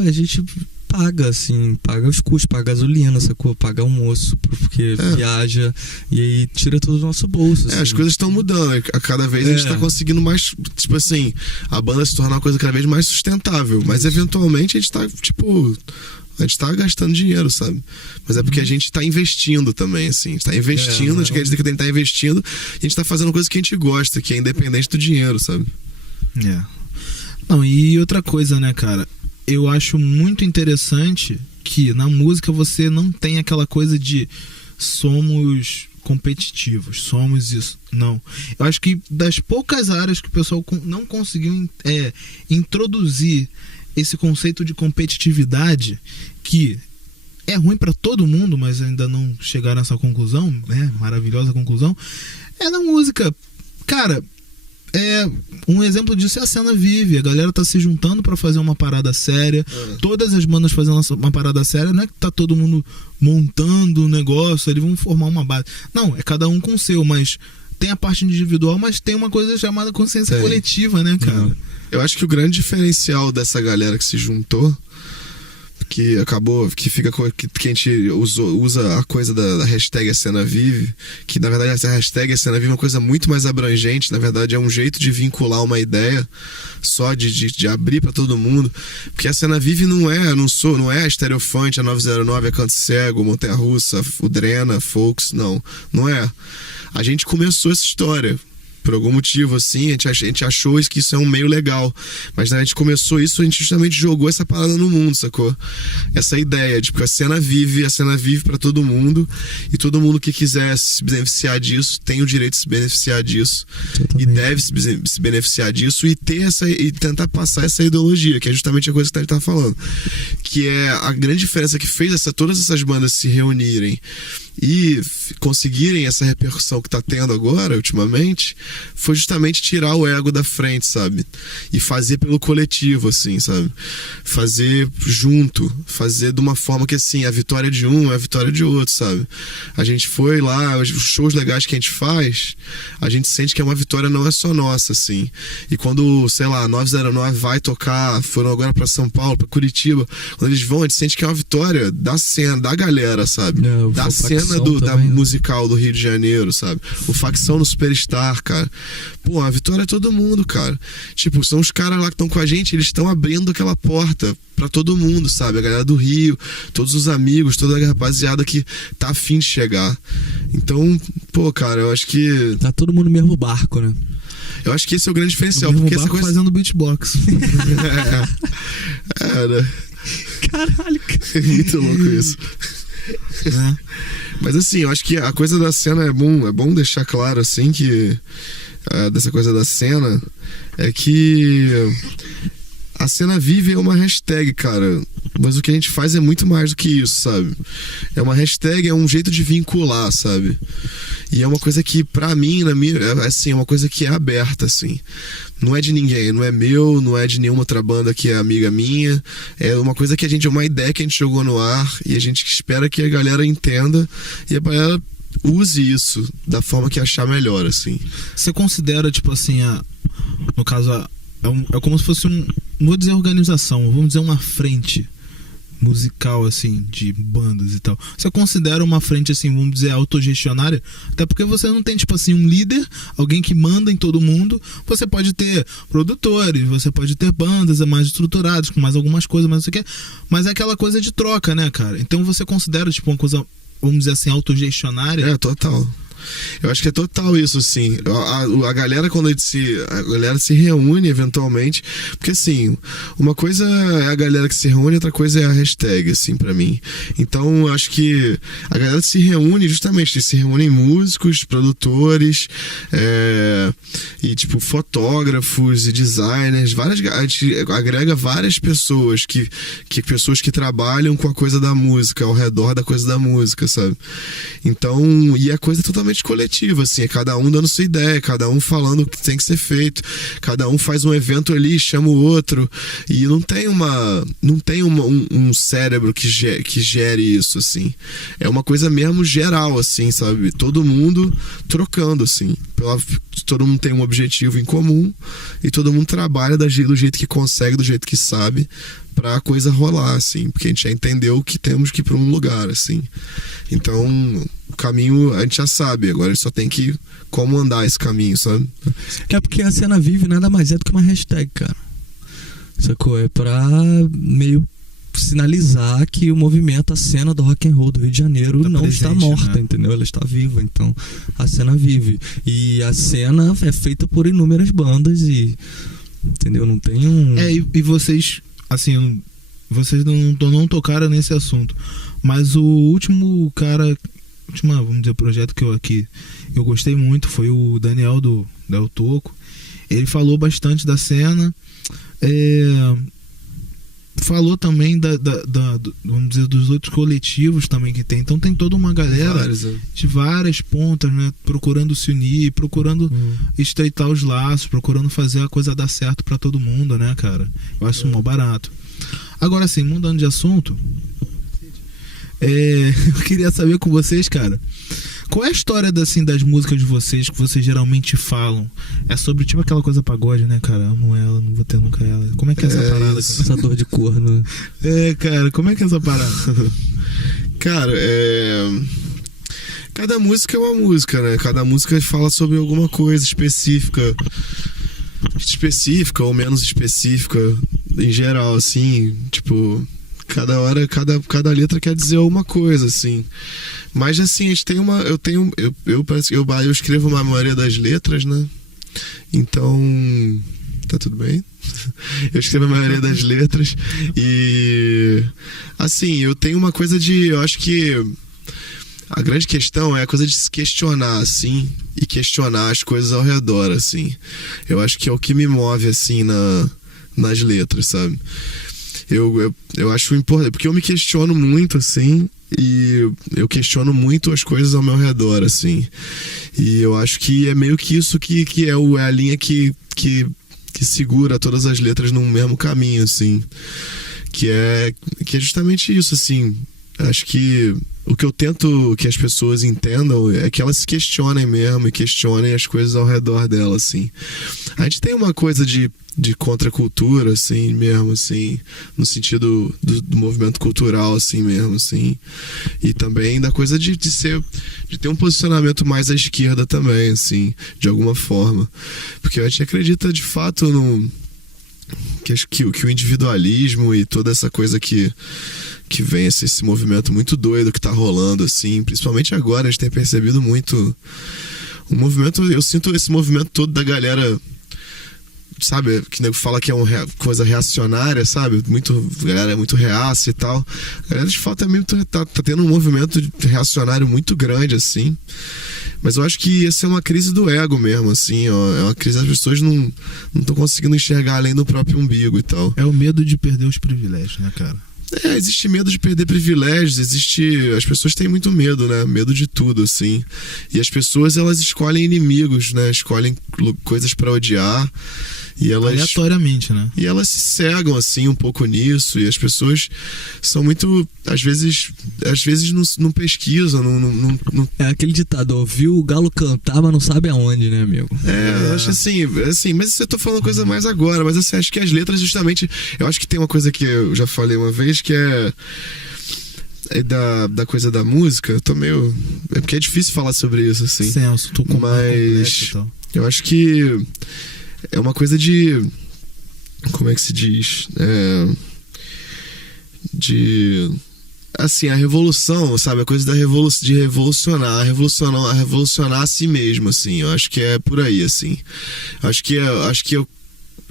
paga os custos, paga gasolina, sacou? Paga almoço, porque viaja e aí tira todo o nosso bolso. As coisas estão mudando, a cada vez a gente tá conseguindo mais, tipo assim, a banda se tornar uma coisa cada vez mais sustentável, mas eventualmente a gente tá gastando dinheiro, sabe? Mas é porque a gente tá investindo também, assim. A gente tá investindo, a gente quer dizer que a gente tá investindo e a gente tá fazendo coisa que a gente gosta, que é independente do dinheiro, sabe? Não, e outra coisa, né, cara? Eu acho muito interessante que na música você não tem aquela coisa de somos competitivos, somos isso. Não. Eu acho que das poucas áreas que o pessoal não conseguiu introduzir esse conceito de competitividade, que é ruim pra todo mundo, mas ainda não chegaram a essa conclusão, né? Maravilhosa conclusão, é na música. Cara, um exemplo disso é a cena vive. A galera tá se juntando pra fazer uma parada séria. Todas as bandas fazendo uma parada séria. Não é que tá todo mundo montando um negócio, eles vão formar uma base. Não, é cada um com o seu, mas tem a parte individual, mas tem uma coisa chamada consciência coletiva, né, cara? Eu acho que o grande diferencial dessa galera que se juntou, que acabou, que fica que a gente usa a coisa da hashtag A Cena Vive, que na verdade essa hashtag A Cena Vive é uma coisa muito mais abrangente, na verdade é um jeito de vincular uma ideia só de abrir pra todo mundo, porque a Cena Vive não é a Estereofante, a 909, a Canto Cego, Montanha Russa, o Drena, Folks, não é. A gente começou essa história por algum motivo, assim, a gente achou que isso é um meio legal. Mas a gente começou isso, a gente justamente jogou essa parada no mundo, sacou? Essa ideia de que a cena vive pra todo mundo, e todo mundo que quiser se beneficiar disso tem o direito de se beneficiar disso. Totalmente. E deve se beneficiar disso e tentar passar essa ideologia, que é justamente a coisa que a gente tá falando. Que é a grande diferença que fez todas essas bandas se reunirem e conseguirem essa repercussão que tá tendo agora, ultimamente, foi justamente tirar o ego da frente, sabe? E fazer pelo coletivo, assim, sabe? Fazer junto, fazer de uma forma que, assim, a vitória de um é a vitória de outro, sabe? A gente foi lá, os shows legais que a gente faz, a gente sente que é uma vitória não é só nossa, assim. E quando, sei lá, 909 vai tocar, foram agora pra São Paulo, pra Curitiba, quando eles vão, a gente sente que é uma vitória da cena, da galera, sabe? Da cena da musical do Rio de Janeiro, sabe? O Facção no Superstar, cara. Pô, a vitória é todo mundo, cara. Tipo, são os caras lá que estão com a gente, eles estão abrindo aquela porta pra todo mundo, sabe? A galera do Rio, todos os amigos, toda a rapaziada que tá afim de chegar. Então, pô, cara, eu acho que... Tá todo mundo no mesmo barco, né? Eu acho que esse é o grande diferencial. No porque mesmo barco fazendo beatbox. Né? Caralho, cara. É muito louco isso. Mas assim, eu acho que a coisa da cena é bom deixar claro, assim, que dessa coisa da cena é que a cena vive é uma hashtag, cara, mas o que a gente faz é muito mais do que isso, sabe? É uma hashtag, é um jeito de vincular, sabe? E é uma coisa que, pra mim, assim, é uma coisa que é aberta, assim. Não é de ninguém, não é meu, não é de nenhuma outra banda que é amiga minha. É uma coisa que é uma ideia que a gente jogou no ar e a gente espera que a galera entenda e a galera use isso da forma que achar melhor, assim. Você considera, tipo assim, no caso, é como se fosse não vou dizer organização, vamos dizer uma frente musical, assim, de bandas e tal. Você considera uma frente, assim, vamos dizer, autogestionária? Até porque você não tem, tipo assim, um líder, alguém que manda em todo mundo. Você pode ter produtores, você pode ter bandas mais estruturadas, com mais algumas coisas, mas não sei o que. Mas é aquela coisa de troca, né, cara? Então você considera, tipo, uma coisa, vamos dizer assim, autogestionária? É, total. Eu acho que é total isso, assim. A galera, quando a galera se reúne eventualmente, porque assim, uma coisa é a galera que se reúne, outra coisa é a hashtag, assim, pra mim. Então, eu acho que a galera se reúne justamente, se reúnem músicos, produtores, e tipo, fotógrafos e designers, a gente agrega várias pessoas pessoas que trabalham com a coisa da música, ao redor da coisa da música, sabe? Então, e a coisa é totalmente coletiva, assim, é cada um dando sua ideia, cada um falando o que tem que ser feito, cada um faz um evento ali, chama o outro, e não tem um cérebro que gere isso, assim. É uma coisa mesmo geral, assim, sabe? Todo mundo trocando, assim. Todo mundo tem um objetivo em comum e todo mundo trabalha do jeito que consegue, do jeito que sabe, pra coisa rolar, assim, porque a gente já entendeu que temos que ir pra um lugar, assim. Então, o caminho a gente já sabe, agora a gente só tem que como andar esse caminho, sabe? É porque a cena vive nada mais é do que uma hashtag, cara. Sacou? É pra meio sinalizar que o movimento, a cena do rock and roll do Rio de Janeiro tá não presente, está morta, né? Entendeu? Ela está viva, então a cena vive. E a cena é feita por inúmeras bandas e, entendeu? Não tem um... E vocês, assim, vocês não tocaram nesse assunto, mas o último vamos dizer, projeto que eu gostei muito foi o Daniel do El Toco. Ele falou bastante da cena, falou também vamos dizer, dos outros coletivos também que tem. Então tem toda uma galera de várias pontas, né, procurando se unir, procurando estreitar os laços, procurando fazer a coisa dar certo pra todo mundo, né, cara? Eu acho mó barato. Agora sim, mudando de assunto, Eu queria saber com vocês, cara, qual é a história assim, das músicas de vocês que vocês geralmente falam? É sobre tipo aquela coisa pagode, né, cara? Amo ela, não vou ter nunca ela. Como é que é essa parada? Essa dor de corno. Cara, como é que é essa parada? Cara, cada música é uma música, né? Cada música fala sobre alguma coisa específica ou menos específica, em geral, assim, tipo, cada hora, cada letra quer dizer alguma coisa, assim. Mas assim, a gente tem eu escrevo uma maioria das letras, né? Então, tá tudo bem? Eu escrevo a maioria das letras e assim, eu tenho uma coisa eu acho que a grande questão é a coisa de se questionar, assim, e questionar as coisas ao redor, assim. Eu acho que é o que me move, assim, nas letras, sabe? Eu acho importante, porque eu me questiono muito, assim, e eu questiono muito as coisas ao meu redor, assim. E eu acho que é meio que isso que é a linha que segura todas as letras num mesmo caminho, assim. Que é justamente isso, assim. Acho que o que eu tento que as pessoas entendam é que elas se questionem mesmo e questionem as coisas ao redor delas, assim. A gente tem uma coisa de contracultura, assim, mesmo, assim, no sentido do movimento cultural, assim, mesmo, assim. E também da coisa de ter um posicionamento mais à esquerda também, assim, de alguma forma. Porque a gente acredita, de fato, que o individualismo e toda essa coisa que vem esse movimento muito doido que tá rolando, assim, principalmente agora, a gente tem percebido muito um movimento, eu sinto esse movimento todo da galera, sabe, que nego fala que é uma coisa reacionária, sabe, galera é muito reaça e tal. A galera de fato tá tendo um movimento reacionário muito grande, assim. Mas eu acho que essa é uma crise do ego mesmo, assim, ó. É uma crise, as pessoas não estão conseguindo enxergar além do próprio umbigo e tal. É o medo de perder os privilégios, né, cara? Existe medo de perder privilégios, as pessoas têm muito medo, né? Medo de tudo, assim. E as pessoas, elas escolhem inimigos, né? Escolhem coisas pra odiar. E elas, aleatoriamente, né? E elas se cegam, assim, um pouco nisso. E as pessoas são muito... Às vezes não pesquisam, não... É aquele ditado, ouviu o galo cantar, mas não sabe aonde, né, amigo? Eu acho assim, mas isso eu tô falando coisa mais agora. Mas assim, acho que as letras, justamente... Eu acho que tem uma coisa que eu já falei uma vez, que é da coisa da música. Eu tô meio... É porque é difícil falar sobre isso, assim. Celso, tô com mas eu acho que é uma coisa de... Como é que se diz? Assim, a revolução, sabe? A coisa de revolucionar a si mesmo, assim. Eu acho que é por aí, assim. Acho que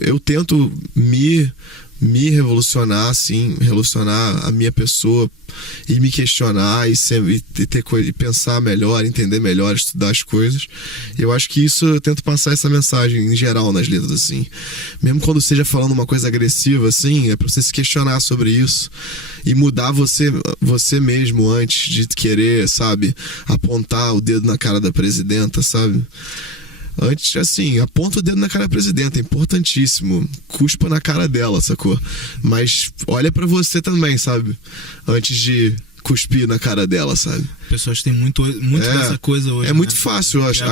eu tento me revolucionar, assim, revolucionar a minha pessoa e me questionar e pensar melhor, entender melhor, estudar as coisas. Eu acho que isso, eu tento passar essa mensagem em geral nas letras, assim. Mesmo quando seja falando uma coisa agressiva, assim, é pra você se questionar sobre isso e mudar você mesmo antes de querer, sabe, apontar o dedo na cara da presidenta, sabe? Antes, assim, aponta o dedo na cara da presidenta, é importantíssimo. Cuspa na cara dela, sacou? Mas olha pra você também, sabe? Antes de cuspir na cara dela, sabe? Pessoas têm muito dessa coisa hoje. É muito fácil, eu acho.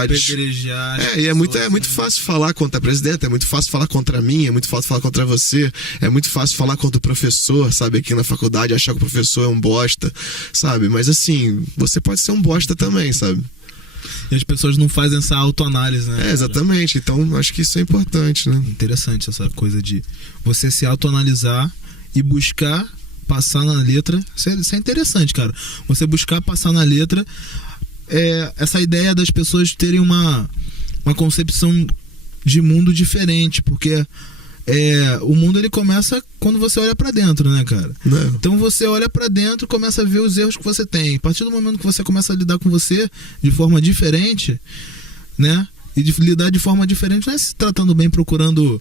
E é muito fácil falar contra a presidenta, é muito fácil falar contra mim, é muito fácil falar contra você, é muito fácil falar contra o professor, sabe? Aqui na faculdade, achar que o professor é um bosta, sabe? Mas assim, você pode ser um bosta também, sabe? E as pessoas não fazem essa autoanálise, né? Exatamente. Então, acho que isso é importante, né? Interessante essa coisa de você se autoanalisar e buscar passar na letra. Isso é interessante, cara. Você buscar passar na letra essa ideia das pessoas terem uma concepção de mundo diferente, porque o mundo, ele começa quando você olha pra dentro, né, cara? Então você olha pra dentro e começa a ver os erros que você tem. A partir do momento que você começa a lidar com você de forma diferente, né? E de lidar de forma diferente, não é se tratando bem, procurando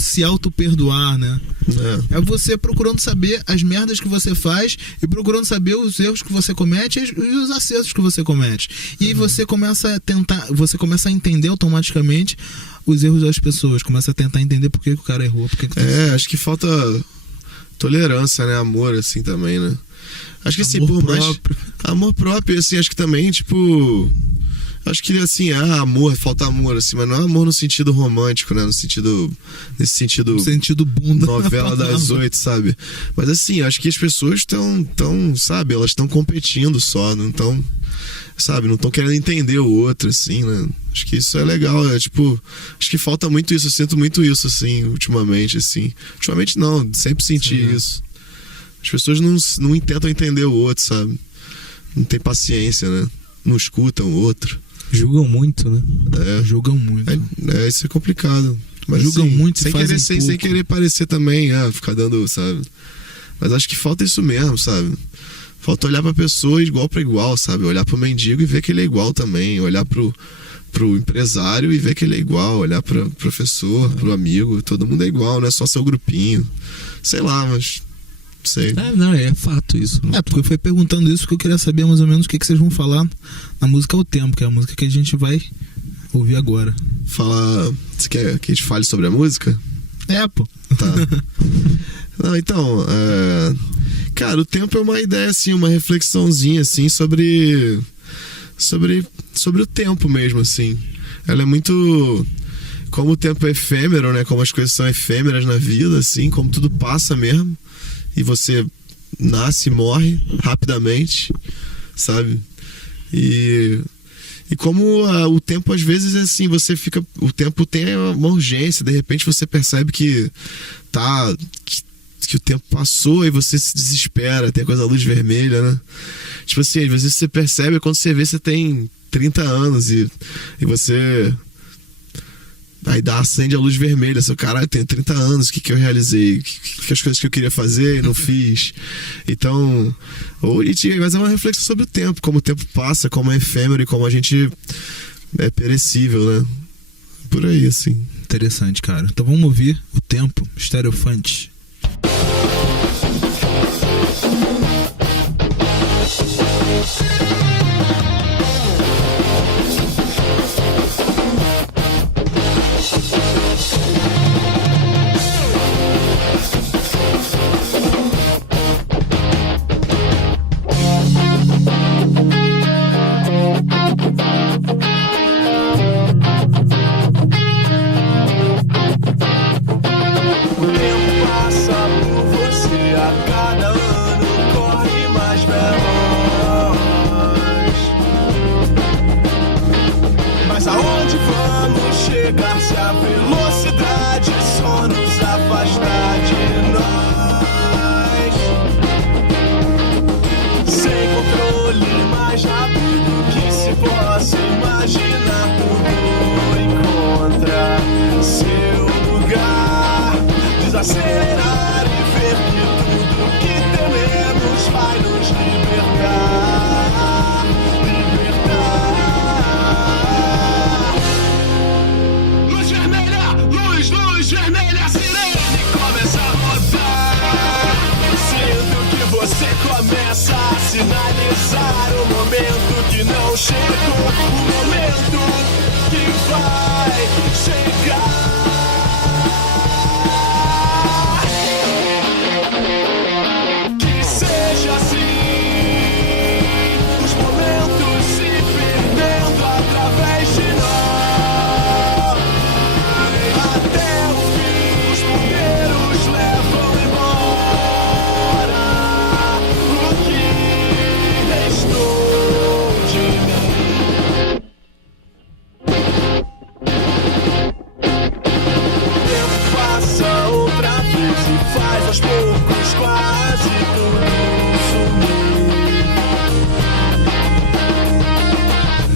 se auto-perdoar, né? É você procurando saber as merdas que você faz e procurando saber os erros que você comete e os acertos que você comete. E aí você começa a entender automaticamente os erros das pessoas, começa a tentar entender por que o cara errou, acho que falta tolerância, né? Amor, assim, também, né? Acho que assim, Amor por mais. próprio. Amor próprio, assim, acho que também, tipo. Acho que assim, amor, falta amor, assim, mas não é amor no sentido romântico, né? Nesse sentido. No sentido bunda. Novela das 8, sabe? Mas assim, acho que as pessoas estão, sabe, elas estão competindo só, não estão, sabe, não estão querendo entender o outro, assim, né? Acho que isso é legal, tipo, acho que falta muito isso, eu sinto muito isso, assim, ultimamente, assim. Ultimamente não, sempre senti isso. As pessoas não tentam entender o outro, sabe? Não tem paciência, né? Não escutam o outro. Julgam muito, né? Julgam muito. Isso é complicado. Mas, Julgam assim, muito e sem fazem querer, pouco. sem querer parecer também, ficar dando, sabe? Mas acho que falta isso mesmo, sabe? Falta olhar pra pessoa igual pra igual, sabe? Olhar pro mendigo e ver que ele é igual também. Olhar pro empresário e ver que ele é igual. Olhar pro professor, pro amigo. Todo mundo é igual, não é só seu grupinho. Sei lá, mas... Sei. Não, é fato isso. Porque eu fui perguntando isso porque eu queria saber mais ou menos o que vocês vão falar na música O Tempo, que é a música que a gente vai ouvir agora. Você quer que a gente fale sobre a música? Pô. Tá. Não, então, cara, O Tempo é uma ideia, assim, uma reflexãozinha, assim, sobre o tempo mesmo, assim. Ela é muito... Como o tempo é efêmero, né? Como as coisas são efêmeras na vida, assim, como tudo passa mesmo. E você nasce e morre rapidamente, sabe? E como o tempo às vezes é assim, o tempo tem uma urgência, de repente você percebe que o tempo passou e você se desespera, tem a coisa da luz vermelha, né? Tipo assim, às vezes você percebe, quando você vê, você tem 30 anos e você... Aí acende a luz vermelha, seu caralho, eu tenho 30 anos, o que eu realizei? Que as coisas que eu queria fazer e não fiz. Então, mas é uma reflexão sobre o tempo, como o tempo passa, como é efêmero e como a gente é perecível, né? Por aí, assim. Interessante, cara. Então vamos ouvir O Tempo, Stereofante. Acelerar e ver que tudo que tememos vai nos libertar. Luz vermelha, luz vermelha, sirene começa a rodar. Sinto que você começa a sinalizar o momento que não chegou, o momento que vai chegar. Aos poucos quase tudo sumir.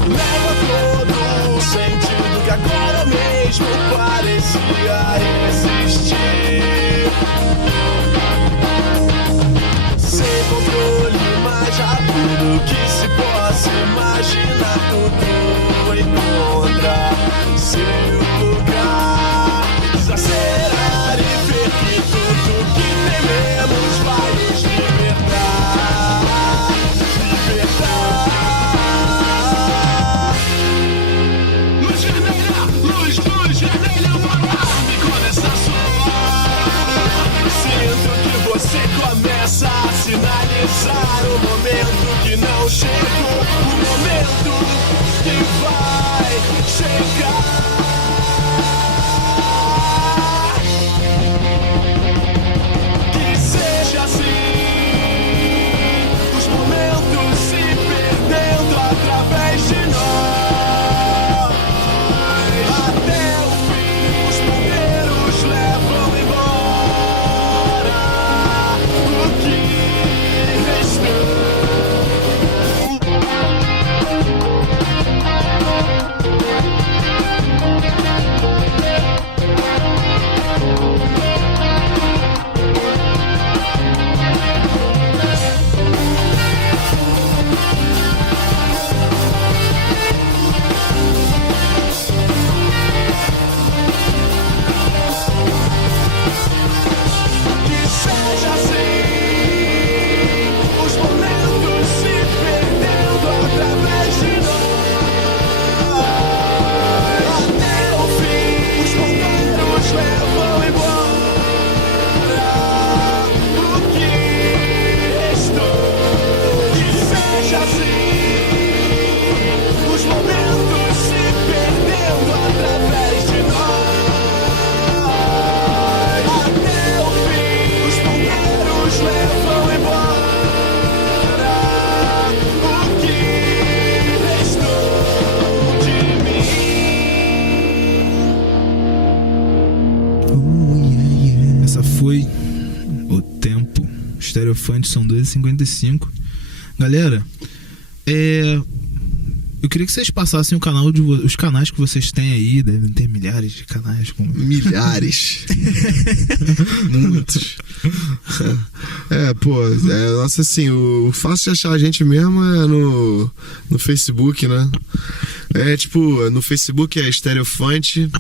Leva todo o sentido que agora mesmo parecia existir. Sem controle mais rápido que se possa imaginar, tudo encontra seu lugar. Desacelerar e ver que tudo que tememos vai nos libertar. Luz vermelha, luz vermelha, o alarme começa a soar. Sinto que você Você começa a sinalizar o momento que não chegou, o momento que vai chegar. Que seja assim, os momentos se perdendo através de nós. Até o fim, os ponteiros levam embora o que restou. Que seja assim, os momentos se perdendo através de nós. Até o fim, os ponteiros levam embora o que restou. Que seja assim, os momentos se perdendo através de nós. Até o fim, os ponteiros levam embora o que restou de mim. Essa foi o tempo. Stereofante são 2h55. Galera, eu queria que vocês passassem o canal os canais que vocês têm aí. Devem ter milhares de canais. Milhares. Muitos. Nossa, assim, o fácil de achar a gente mesmo é no Facebook, né? No Facebook é Stereofante.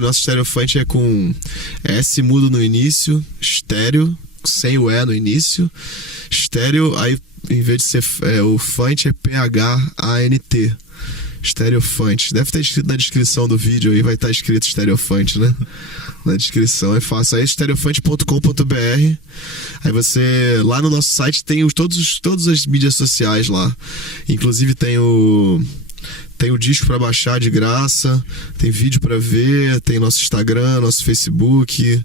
Nosso Stereofante é com S mudo no início, estéreo, sem o E no início. Estéreo, aí em vez de ser o Fante é PHANT. Stereofante. Deve ter escrito na descrição do vídeo aí, vai estar escrito Stereofante, né? Na descrição é fácil. Aí stereofante.com.br. Aí você, lá no nosso site tem todas as mídias sociais lá. Inclusive tem o disco pra baixar de graça, tem vídeo pra ver, tem nosso Instagram, nosso Facebook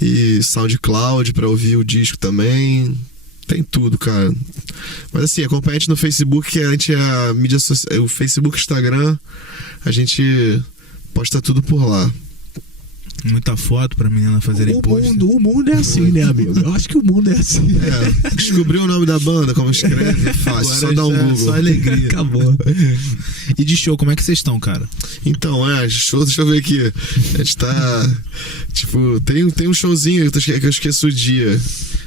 e SoundCloud pra ouvir o disco também. Tem tudo, cara. Mas assim, acompanha a gente no Facebook, que a gente é a mídia social, o Facebook, Instagram, a gente posta tudo por lá. Muita foto pra menina fazerem post. O mundo é assim, né, amigo? Eu acho que o mundo é assim. Descobriu o nome da banda, como escreve, é fácil. Só dá um Google. Só alegria. Acabou. E de show, como é que vocês estão, cara? Então, show, deixa eu ver aqui. A gente tá. Tipo, tem um showzinho que eu esqueço o dia.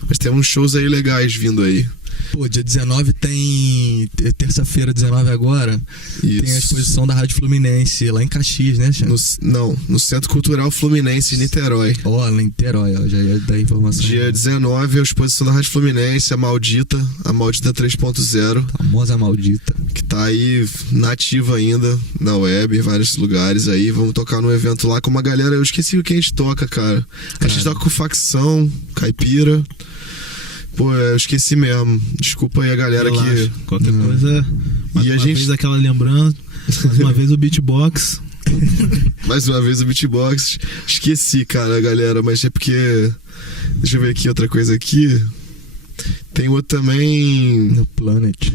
Mas tem uns shows aí legais vindo aí. Pô, dia 19 tem. Terça-feira, 19 agora. Isso. Tem a exposição da Rádio Fluminense, lá em Caxias, né, Xan? No Centro Cultural Fluminense, em Niterói. Lá em Niterói, já ia dar informação. Dia 19 é a exposição da Rádio Fluminense, a Maldita 3.0. Famosa Maldita. Que tá aí nativa ainda na web, em vários lugares aí. Vamos tocar num evento lá com uma galera. Eu esqueci o que a gente toca, cara. A gente toca com Facção, Caipira. Pô, eu esqueci mesmo. Desculpa aí a galera Relaxa. que. Qualquer coisa. Mais E a uma gente- vez aquela lembrando. Mais uma vez o beatbox. Mais uma vez o beatbox. Esqueci, cara, galera, mas é porque. Deixa eu ver aqui outra coisa aqui. Tem outro também No Planet.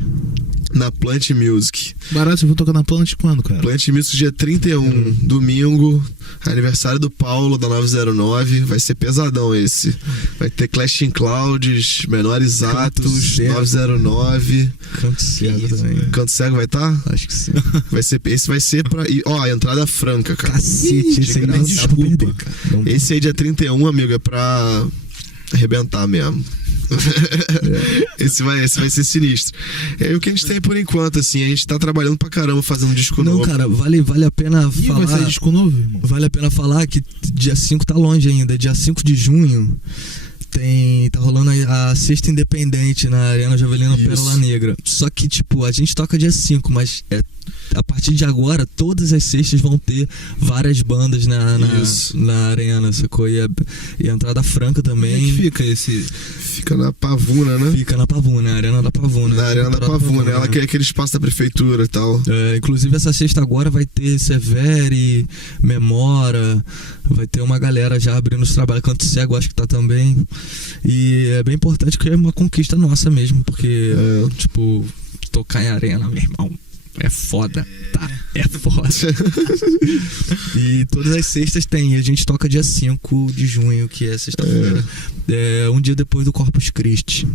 na Plant Music. Barato, vocês vão tocar na Planet quando, cara? Plant Music dia 31, domingo, aniversário do Paulo da 909. Vai ser pesadão esse. Vai ter Clashing Clouds, Menores Atos, Cego. 909. Canto Cego também. Canto Cego vai estar? Acho que sim. Esse vai ser pra. A entrada franca, cara. Cacete, esse aí graça. não dá pra perder, cara. Não dá. Esse aí dia 31, amigo, é pra arrebentar mesmo. Esse vai ser sinistro. É o que a gente tem por enquanto, assim. A gente tá trabalhando pra caramba fazendo um disco Não, novo. cara, vale a pena Ih, vai falar. sair disco novo, irmão? Vale a pena falar que dia 5 tá longe ainda. Dia 5 de junho tá rolando a Sexta Independente na Arena Javelina Isso. Pérola Negra. Só que, tipo, a gente toca dia 5, mas é a partir de agora, todas as sextas vão ter várias bandas na arena, sacou? E a entrada franca também. Como é que fica esse? Fica na Pavuna, né? Fica na Pavuna, a Arena da Pavuna. Na Arena da Pavuna, ela que é aquele espaço da prefeitura e tal. Inclusive essa sexta agora vai ter Severi, Memora, vai ter uma galera já abrindo os trabalhos. Canto Cego acho que tá também. E é bem importante porque é uma conquista nossa mesmo, porque, tipo, tocar em arena, meu irmão, é foda, tá? É foda. E todas as sextas tem. A gente toca dia 5 de junho, que é sexta-feira. Um dia depois do Corpus Christi.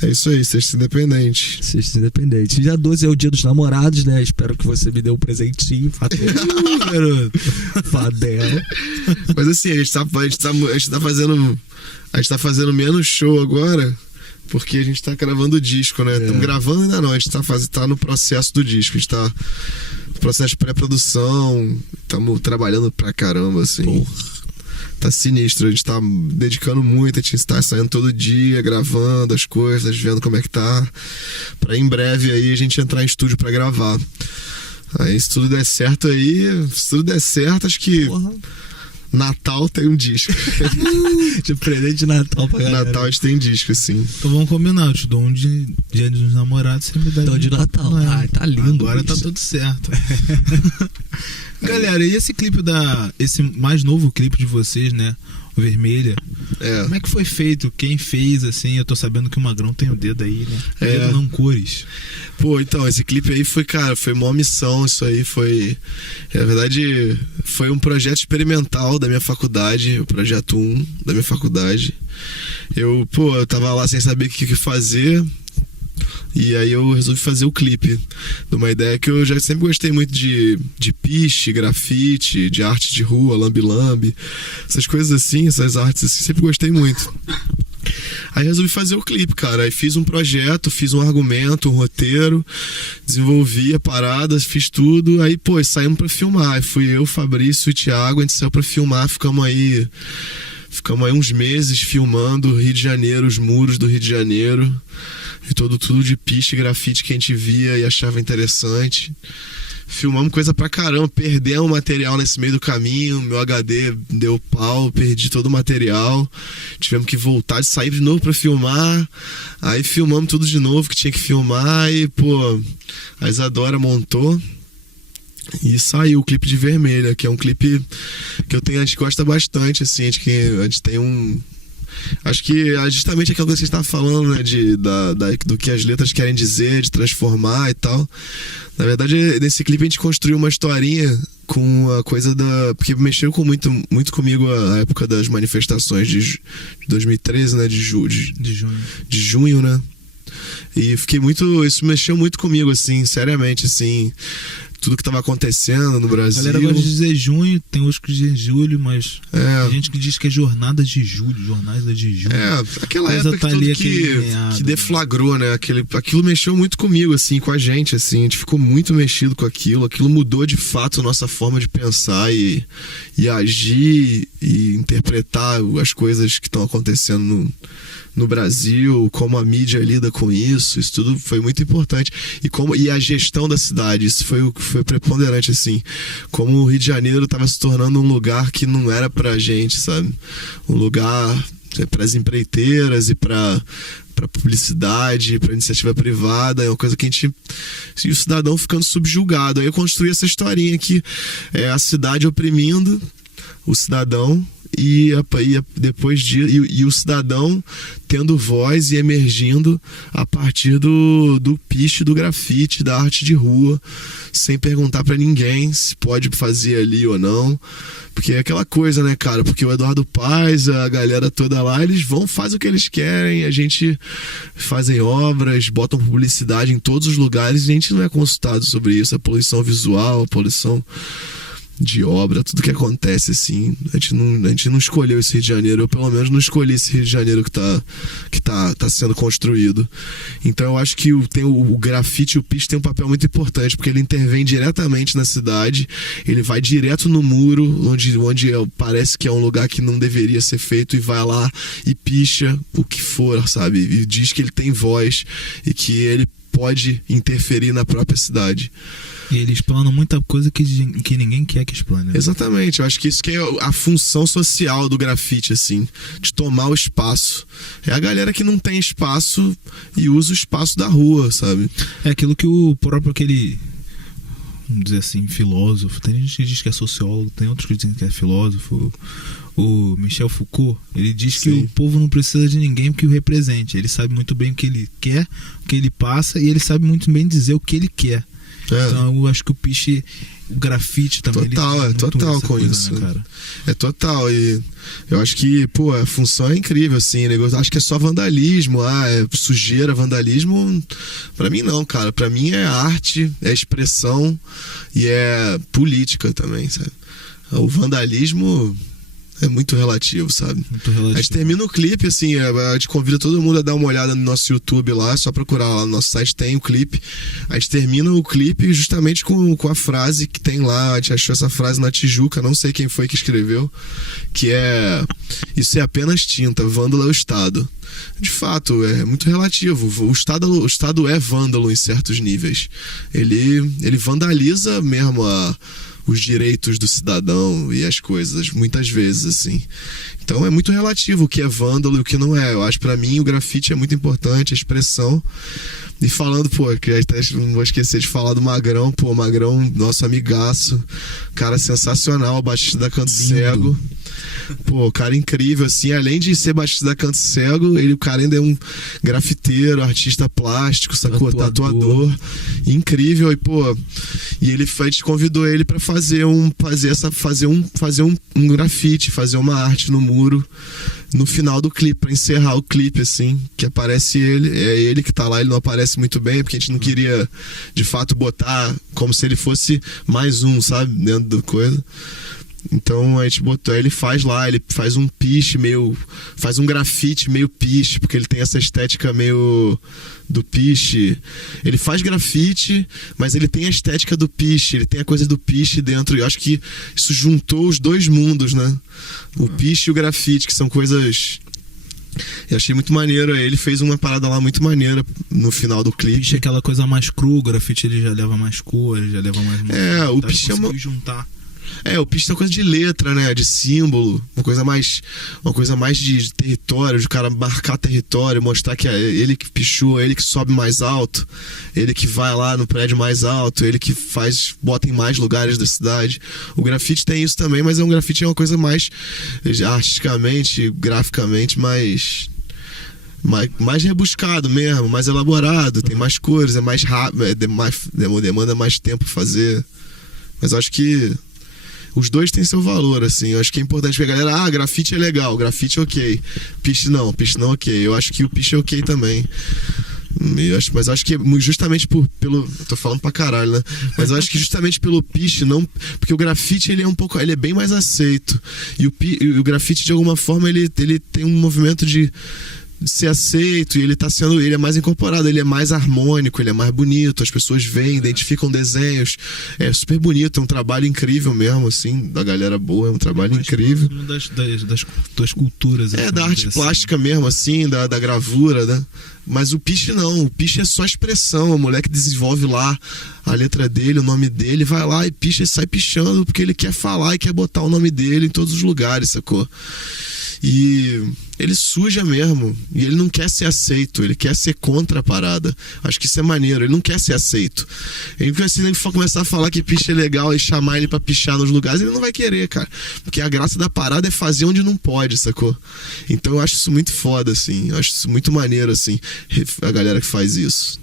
É isso aí, Sexta Independente. Sexta Independente. Dia 12 é o dia dos namorados, né? Espero que você me dê um presentinho. Fadela. Mas assim, a gente tá fazendo menos show agora, porque a gente tá gravando o disco, né? Estamos gravando ainda não, a gente tá no processo do disco, a gente tá no processo de pré-produção, estamos trabalhando pra caramba, assim. Porra. Tá sinistro, a gente tá dedicando muito, a gente tá saindo todo dia, gravando as coisas, vendo como é que tá, pra em breve aí a gente entrar em estúdio pra gravar. Aí se tudo der certo acho que... Porra. Natal tem um disco. De presente de Natal pra galera. Natal a gente tem disco, assim. Então vamos combinar, eu te dou um dia dos namorados, você me dá então, de Natal. Ai, tá lindo. Agora isso. Tá tudo certo. Galera, e esse clipe esse mais novo clipe de vocês, né? O Vermelha. Como é que foi feito? Quem fez, assim? Eu tô sabendo que o Magrão tem o dedo aí, né? Dedo não cores. Pô, então, esse clipe aí foi uma missão. Isso aí foi... Na verdade, foi um projeto experimental da minha faculdade, o projeto 1 da minha faculdade. Eu tava lá sem saber o que fazer. E aí eu resolvi fazer o clipe de uma ideia que eu já sempre gostei muito de piche, grafite, de arte de rua, lambe-lambe, essas coisas assim, essas artes assim, sempre gostei muito. Aí resolvi fazer o clipe, cara. Aí fiz um projeto, fiz um argumento, um roteiro, desenvolvi a parada, fiz tudo. Aí, saímos pra filmar. Aí fui eu, Fabrício e Thiago, a gente saiu pra filmar, ficamos aí uns meses filmando Rio de Janeiro, os muros do Rio de Janeiro. E tudo de piche e grafite que a gente via e achava interessante. Filmamos coisa pra caramba, perdemos material nesse meio do caminho, meu HD deu pau, perdi todo o material. Tivemos que voltar, sair de novo pra filmar. Aí filmamos tudo de novo que tinha que filmar e, a Isadora montou. E saiu o clipe de Vermelha, que é um clipe que a gente gosta bastante, assim, a gente tem um... Acho que é justamente aquela coisa que você estava falando, né? Do que as letras querem dizer, de transformar e tal. Na verdade, nesse clipe a gente construiu uma historinha com a coisa porque mexeu muito comigo a época das manifestações de 2013, né? De junho, né? E isso mexeu muito comigo, assim, seriamente, assim. Tudo que estava acontecendo no Brasil. A galera gosta de dizer junho, tem outros que dizem julho, mas tem gente que diz que é jornada de julho, jornais de julho. Aquela época que deflagrou, né? Aquilo mexeu muito comigo, assim, com a gente, assim. A gente ficou muito mexido com aquilo. Aquilo mudou de fato a nossa forma de pensar e agir e interpretar as coisas que estão acontecendo no Brasil, como a mídia lida com isso tudo foi muito importante. E a gestão da cidade, isso foi o que foi preponderante, assim. Como o Rio de Janeiro estava se tornando um lugar que não era pra gente, sabe? Um lugar para as empreiteiras e para publicidade, para iniciativa privada, é uma coisa que e o cidadão ficando subjugado. Aí eu construí essa historinha que é a cidade oprimindo o cidadão e depois e o cidadão tendo voz e emergindo a partir do piche, do grafite, da arte de rua, sem perguntar pra ninguém se pode fazer ali ou não, porque é aquela coisa, né, cara, porque o Eduardo Paes, a galera toda lá, eles fazem o que eles querem, a gente fazem obras, botam publicidade em todos os lugares, e a gente não é consultado sobre isso, a poluição visual, a poluição de obra, tudo que acontece, assim, a gente não escolheu esse Rio de Janeiro, eu pelo menos não escolhi esse Rio de Janeiro que tá sendo construído. Então eu acho que o grafite e o piche tem um papel muito importante, porque ele intervém diretamente na cidade, ele vai direto no muro, onde parece que é um lugar que não deveria ser feito, e vai lá e picha o que for, sabe, e diz que ele tem voz, e que ele pode interferir na própria cidade. E eles explanam muita coisa que ninguém quer que explane. Né? Exatamente, eu acho que isso que é a função social do grafite, assim, de tomar o espaço. É a galera que não tem espaço e usa o espaço da rua, sabe? É aquilo que o próprio vamos dizer assim, filósofo, tem gente que diz que é sociólogo, tem outros que dizem que é filósofo, o Michel Foucault, ele diz que o povo não precisa de ninguém que o represente, ele sabe muito bem o que ele quer, o que ele passa, e ele sabe muito bem dizer o que ele quer. Então eu acho que o piche, o grafite também... Total com coisa, isso, né, cara? É total, e eu acho que, pô, a função é incrível, assim, negócio, acho que é só vandalismo, é sujeira, vandalismo, pra mim não, cara, pra mim é arte, é expressão e é política também, sabe? O vandalismo... é muito relativo, sabe? Muito relativo. A gente termina o clipe, assim, a gente convida todo mundo a dar uma olhada no nosso YouTube lá, só procurar lá no nosso site, tem o clipe. A gente termina o clipe justamente com a frase que tem lá, a gente achou essa frase na Tijuca, não sei quem foi que escreveu, que é: isso é apenas tinta, vândalo é o Estado. De fato, é muito relativo. O Estado é vândalo em certos níveis. Ele vandaliza mesmo os direitos do cidadão e as coisas, muitas vezes, assim. Então é muito relativo o que é vândalo e o que não é. Eu acho, pra mim, o grafite é muito importante, a expressão. E falando, pô, que até não vou esquecer de falar do Magrão, pô, Magrão, nosso amigaço, cara sensacional, baixista da Canto Cego. Pô, cara incrível, assim, além de ser baixista da Canto Cego, o cara ainda é um grafiteiro, artista plástico, sacou? Tatuador. Incrível, e pô, e a gente convidou ele pra fazer um grafite, fazer uma arte no muro no final do clipe, pra encerrar o clipe, assim, que aparece ele, é ele que tá lá, ele não aparece muito bem, porque a gente não queria, de fato, botar como se ele fosse mais um, sabe, dentro da coisa. Então a gente botou, ele faz um piche faz um grafite meio piche, porque ele tem essa estética meio do piche. Ele faz grafite, mas ele tem a estética do piche, ele tem a coisa do piche dentro, e eu acho que isso juntou os dois mundos, né? O piche e o grafite, que são coisas... Eu achei muito maneiro, ele fez uma parada lá muito maneira no final do clipe. O piche é aquela coisa mais crua, o grafite ele já leva mais cor, ele já leva mais... o piche é uma... juntar. O piche é uma coisa de letra, né? De símbolo, uma coisa mais de território, de o cara marcar território, mostrar que é ele que pichou, ele que sobe mais alto, ele que vai lá no prédio mais alto, ele que bota em mais lugares da cidade. O grafite tem isso também, mas um grafite é uma coisa mais artisticamente, graficamente, mais rebuscado mesmo, mais elaborado, tem mais cores, é mais rápido, demanda mais tempo pra fazer. Mas eu acho que os dois têm seu valor, assim. Eu acho que é importante pra galera, grafite é legal, grafite é ok. Piche não ok. Eu acho que o piche é ok também. Mas eu acho que justamente pelo... Eu tô falando pra caralho, né? Mas eu acho que justamente pelo piche, não... Porque o grafite, ele é bem mais aceito. E o grafite, de alguma forma, ele tem um movimento de ser aceito, e ele é mais incorporado, ele é mais harmônico, ele é mais bonito, as pessoas veem, identificam desenhos, é super bonito, é um trabalho incrível mesmo, assim, da galera boa, é um trabalho incrível. Das culturas. Da arte plástica mesmo, assim, da gravura, né? Mas o piche não, o piche é só expressão, o moleque desenvolve lá a letra dele, o nome dele, vai lá e picha, sai pichando porque ele quer falar e quer botar o nome dele em todos os lugares, sacou? E ele suja mesmo, e ele não quer ser aceito, ele quer ser contra a parada. Acho que isso é maneiro, ele não quer ser aceito. Se ele for começar a falar que piche é legal e chamar ele pra pichar nos lugares, ele não vai querer, cara. Porque a graça da parada é fazer onde não pode, sacou? Então eu acho isso muito foda, assim, eu acho isso muito maneiro, assim, a galera que faz isso.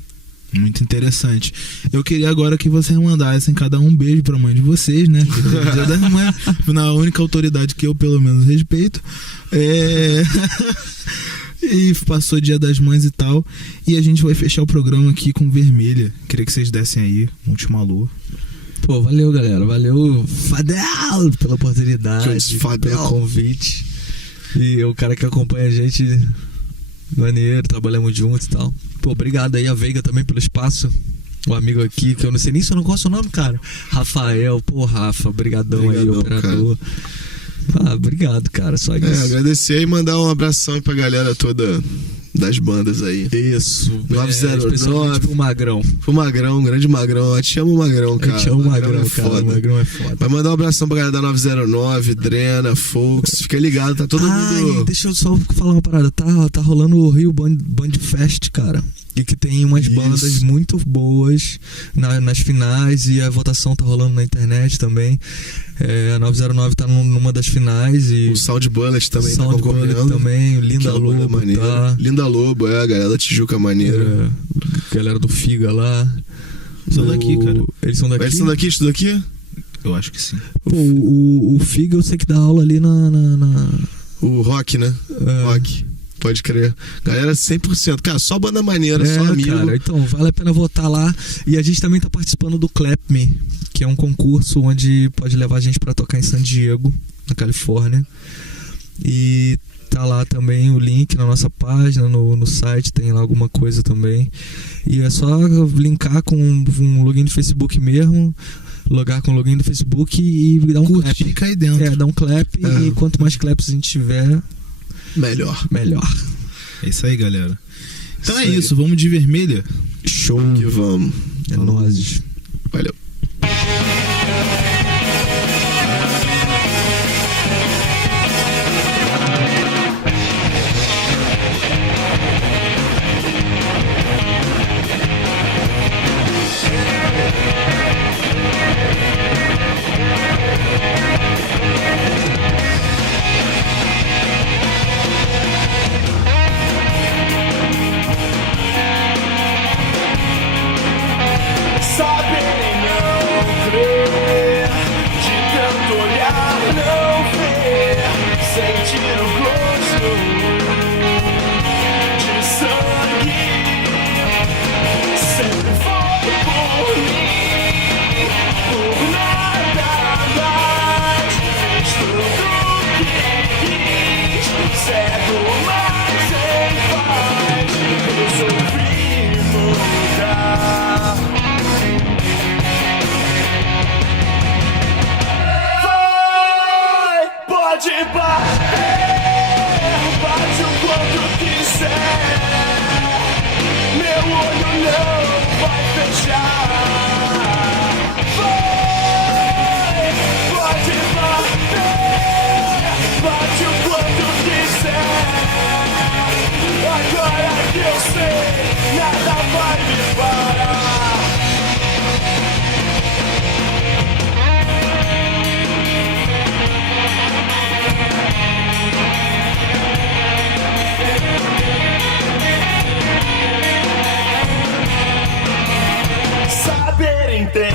Muito interessante. Eu queria agora que vocês mandassem cada um beijo pra mãe de vocês, né? Que é o Dia das Mães, na única autoridade que eu pelo menos respeito. E passou o Dia das Mães e tal. E a gente vai fechar o programa aqui com Vermelha. Queria que vocês dessem aí um último alô. Pô, valeu, galera. Valeu, Fadel, pela oportunidade, pelo convite. E o cara que acompanha a gente, maneiro, trabalhamos juntos e tal. Pô, obrigado aí a Veiga também pelo espaço. O amigo aqui, que eu não sei nem se eu não gosto o nome, cara. Rafael, pô, Rafa, brigadão aí, operador. Cara. Obrigado, cara. Só isso. Agradecer e mandar um abração aí pra galera toda das bandas aí. Isso. 909. Especialmente pro Magrão. Pro Magrão, grande Magrão. Eu te amo, Magrão, cara. Eu te amo, Magrão, é cara. foda. O Magrão é foda. Vai mandar um abração pra galera da 909, Drena, Folks. Fica ligado, tá todo mundo. Deixa eu só falar uma parada. Tá rolando o Rio Band Fest, cara. E que tem umas bandas muito boas nas finais, e a votação tá rolando na internet também. A 909 tá numa das finais. E o Sound Bullet também Sound tá concorrendo. Também, o Linda Lobo tá. Linda Lobo, a galera da Tijuca maneira. Galera do Figa lá. São daqui, cara. Eles são daqui? Eles são daqui, estudam aqui? Eu acho que sim. Pô, o Figa eu sei que dá aula ali na... O Rock, né? Rock. Pode crer. Galera, 100%. Cara, só banda maneira, só amigo. Cara, então, vale a pena votar lá. E a gente também tá participando do Clap Me, que é um concurso onde pode levar a gente pra tocar em San Diego, na Califórnia. E tá lá também o link na nossa página, no site, tem lá alguma coisa também. E é só linkar com um login do Facebook mesmo, logar com o login do Facebook e dar um clap. E cair dentro. Dar um clap, e quanto mais claps a gente tiver, melhor. É isso aí, galera. Então é isso, vamos de Vermelha. Show que vamos. É nóis. Valeu. Pode bater, bate o quanto quiser. Meu olho não vai fechar. Vai, pode bater, bate o quanto quiser. Agora que eu sei, nada vai me parar. Saber entender,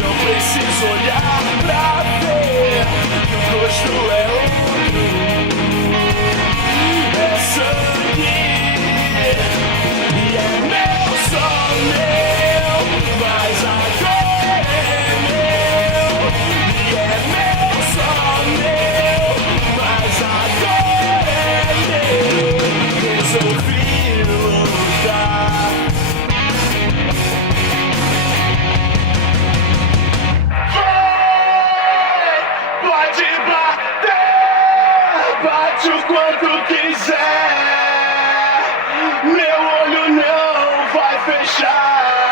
não preciso olhar pra ver que o gosto é outro, é sangue, e é meu, só meu, mas agora é meu, e é meu, só meu, mas agora é meu, resolvi lutar. Pode bater, bate o quanto quiser. Meu olho não vai fechar.